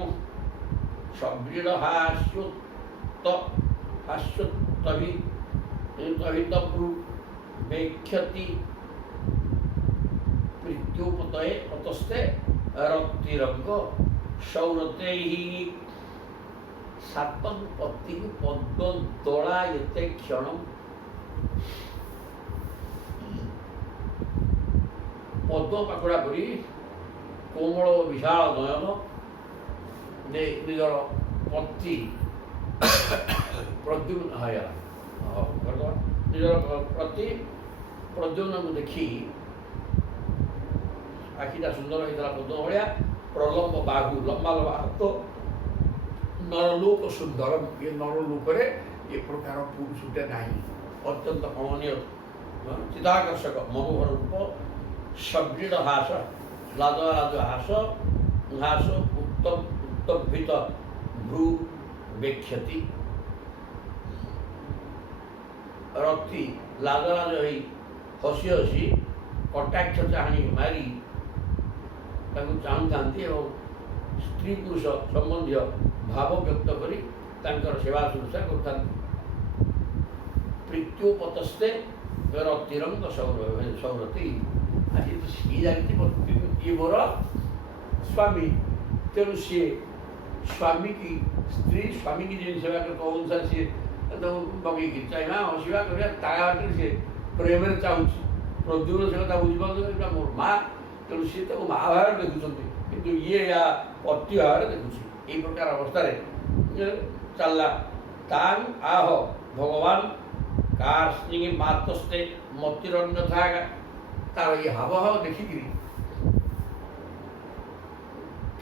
ସବ୍ରୀଡ଼ ହାସ୍ୟୋତ୍ତଭିତଭୃ ବେକ୍ଷତି ପ୍ରୀତ୍ୟୁପତये ଅତସ୍ତେ ରକ୍ତିରଙ୍ଗ ସୌରତୈଃ ସାତଂ ପତି ପଦ୍ମ ଦୋଳାୟତେ କ୍ଷଣଂ। ପଦ୍ମ ପାଖୁଡ଼ା ପରି କୋମଳ ଓ ବିଶାଳ ନୟନ ନିଜର ପତି ପ୍ରଦ୍ୟୁମ୍ନ ହେଇଗଲା। ନିଜର ପ୍ରତି ପ୍ରଦ୍ୟୁମ୍ନକୁ ଦେଖି ଆଖିଟା ସୁନ୍ଦର ହେଇଥିଲା ପଦ୍ମ ଭଳିଆ। ପ୍ରଲମ୍ବ ବାହୁ, ଲମ୍ବା ଲମ୍ବା ହାତ। ନରଲୋକ ସୁନ୍ଦର, ଏ ନରଲୋକରେ ଏ ପ୍ରକାର ପୁରୁଷଟେ ନାହିଁ। ଅତ୍ୟନ୍ତ କମନୀୟ ଚିଦାକର୍ଷକ ମନୋହର ରୂପ। ସବ୍ରୀଡ଼ ହାସ, ଲାଜରାଜ ହାସ ଉତ୍ତଭିତ ଭ୍ରୁ ବେକ୍ଷତି। ରତି ଲାଜରାଜ ହୋଇ ହସି ହସି କଟାକ୍ଷ ଚାହାଣୀ ମାରି ତାଙ୍କୁ ଚାହୁଁଥାନ୍ତି ଏବଂ ସ୍ତ୍ରୀ ପୁରୁଷ ସମ୍ବନ୍ଧୀୟ ଭାବ ବ୍ୟକ୍ତ କରି ତାଙ୍କର ସେବା ଶୁଶ୍ରୂଷା କରିଥାନ୍ତି। ମୃତ୍ୟୁପତସ୍ତେ ରତିରଙ୍ଗ ସୌରତି। ଆଜି ତ ସିଏ ଜାଣିଛି ଇଏ ମୋର ସ୍ୱାମୀ, ତେଣୁ ସିଏ ସ୍ୱାମୀ କି ସ୍ତ୍ରୀ ସ୍ୱାମୀ କି ଯେମିତି ସେବା କରେ ଅନୁସାରେ ସିଏ ବଗେଇକି ଚାହିଁବା ହସିବା କରିବା ତା ବାଟରେ ସିଏ ପ୍ରେମରେ ଚାହୁଁଛି। ପ୍ରଦ୍ୟୁମ୍ନ ସେ କଥା ବୁଝିପାରୁଛନ୍ତି ଏଇଟା ମୋର ମା, ତେଣୁ ସିଏ ତାକୁ ମା ଭାବରେ ଦେଖୁଛନ୍ତି, କିନ୍ତୁ ଇଏ ୟା ପତି ଭାବରେ ଦେଖୁଛି। ଏଇ ପ୍ରକାର ଅବସ୍ଥାରେ ଚାଲିଲା। ତାନ୍ ଆହ ଭଗବାନ କାର୍ଷ୍ଣି ମାତସ୍ତେ ମତିରନ୍ୟଥା। ତାର ଇଏ ହାବଭାବ ଦେଖିକିରି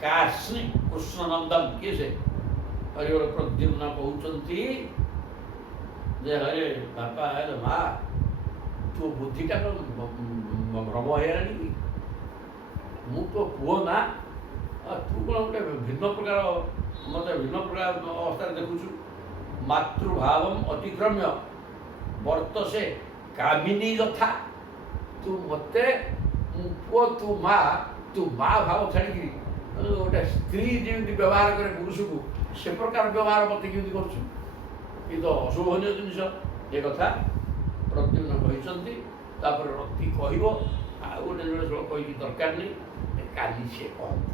କାର୍ଷ୍ଣି କୃଷ୍ଣନନ୍ଦନ କିଏ ସେ ହରିବର ପ୍ରଦ୍ୟୁମ୍ନ କହୁଛନ୍ତି ଯେ ହରେ ବାପା ହେଲେ ମା ତୋ ବୁଦ୍ଧିଟା ଭ୍ରମ ହେଇଗଲାଣି କି? ମୁଁ ତୋ ପୁଅ ନା, ତୁ କ'ଣ ଗୋଟେ ଭିନ୍ନ ପ୍ରକାର ମୋତେ ଭିନ୍ନ ପ୍ରକାର ଅବସ୍ଥାରେ ଦେଖୁଛୁ। ମାତୃଭାବମ୍ ଅତିକ୍ରମ୍ୟ ବର୍ତ୍ତସେ କାମିନୀ ଯଥା। ତୁ ମୋତେ ପୁଅ ତୁ ମା ଭାବ ଛାଡ଼ିକିରି ଗୋଟେ ସ୍ତ୍ରୀ ଯେମିତି ବ୍ୟବହାର କରେ ପୁରୁଷକୁ ସେ ପ୍ରକାର ବ୍ୟବହାର ମୋତେ କେମିତି କରୁଛୁ? ଏ ତ ଅଶୋଭନୀୟ ଜିନିଷ। ଏ କଥା ପ୍ରଦ୍ୟୁମ୍ନ କହିଛନ୍ତି। ତାପରେ ରତି କହିବ ଆଉ ଗୋଟେ ଜଣେ ଶ୍ଲୋକ କହିକି ଦରକାର ନାହିଁ, କାଲି ସିଏ କହନ୍ତୁ।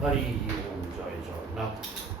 ହରି ଓମ୍ ଜୟ ଜଗନ୍ନାଥ।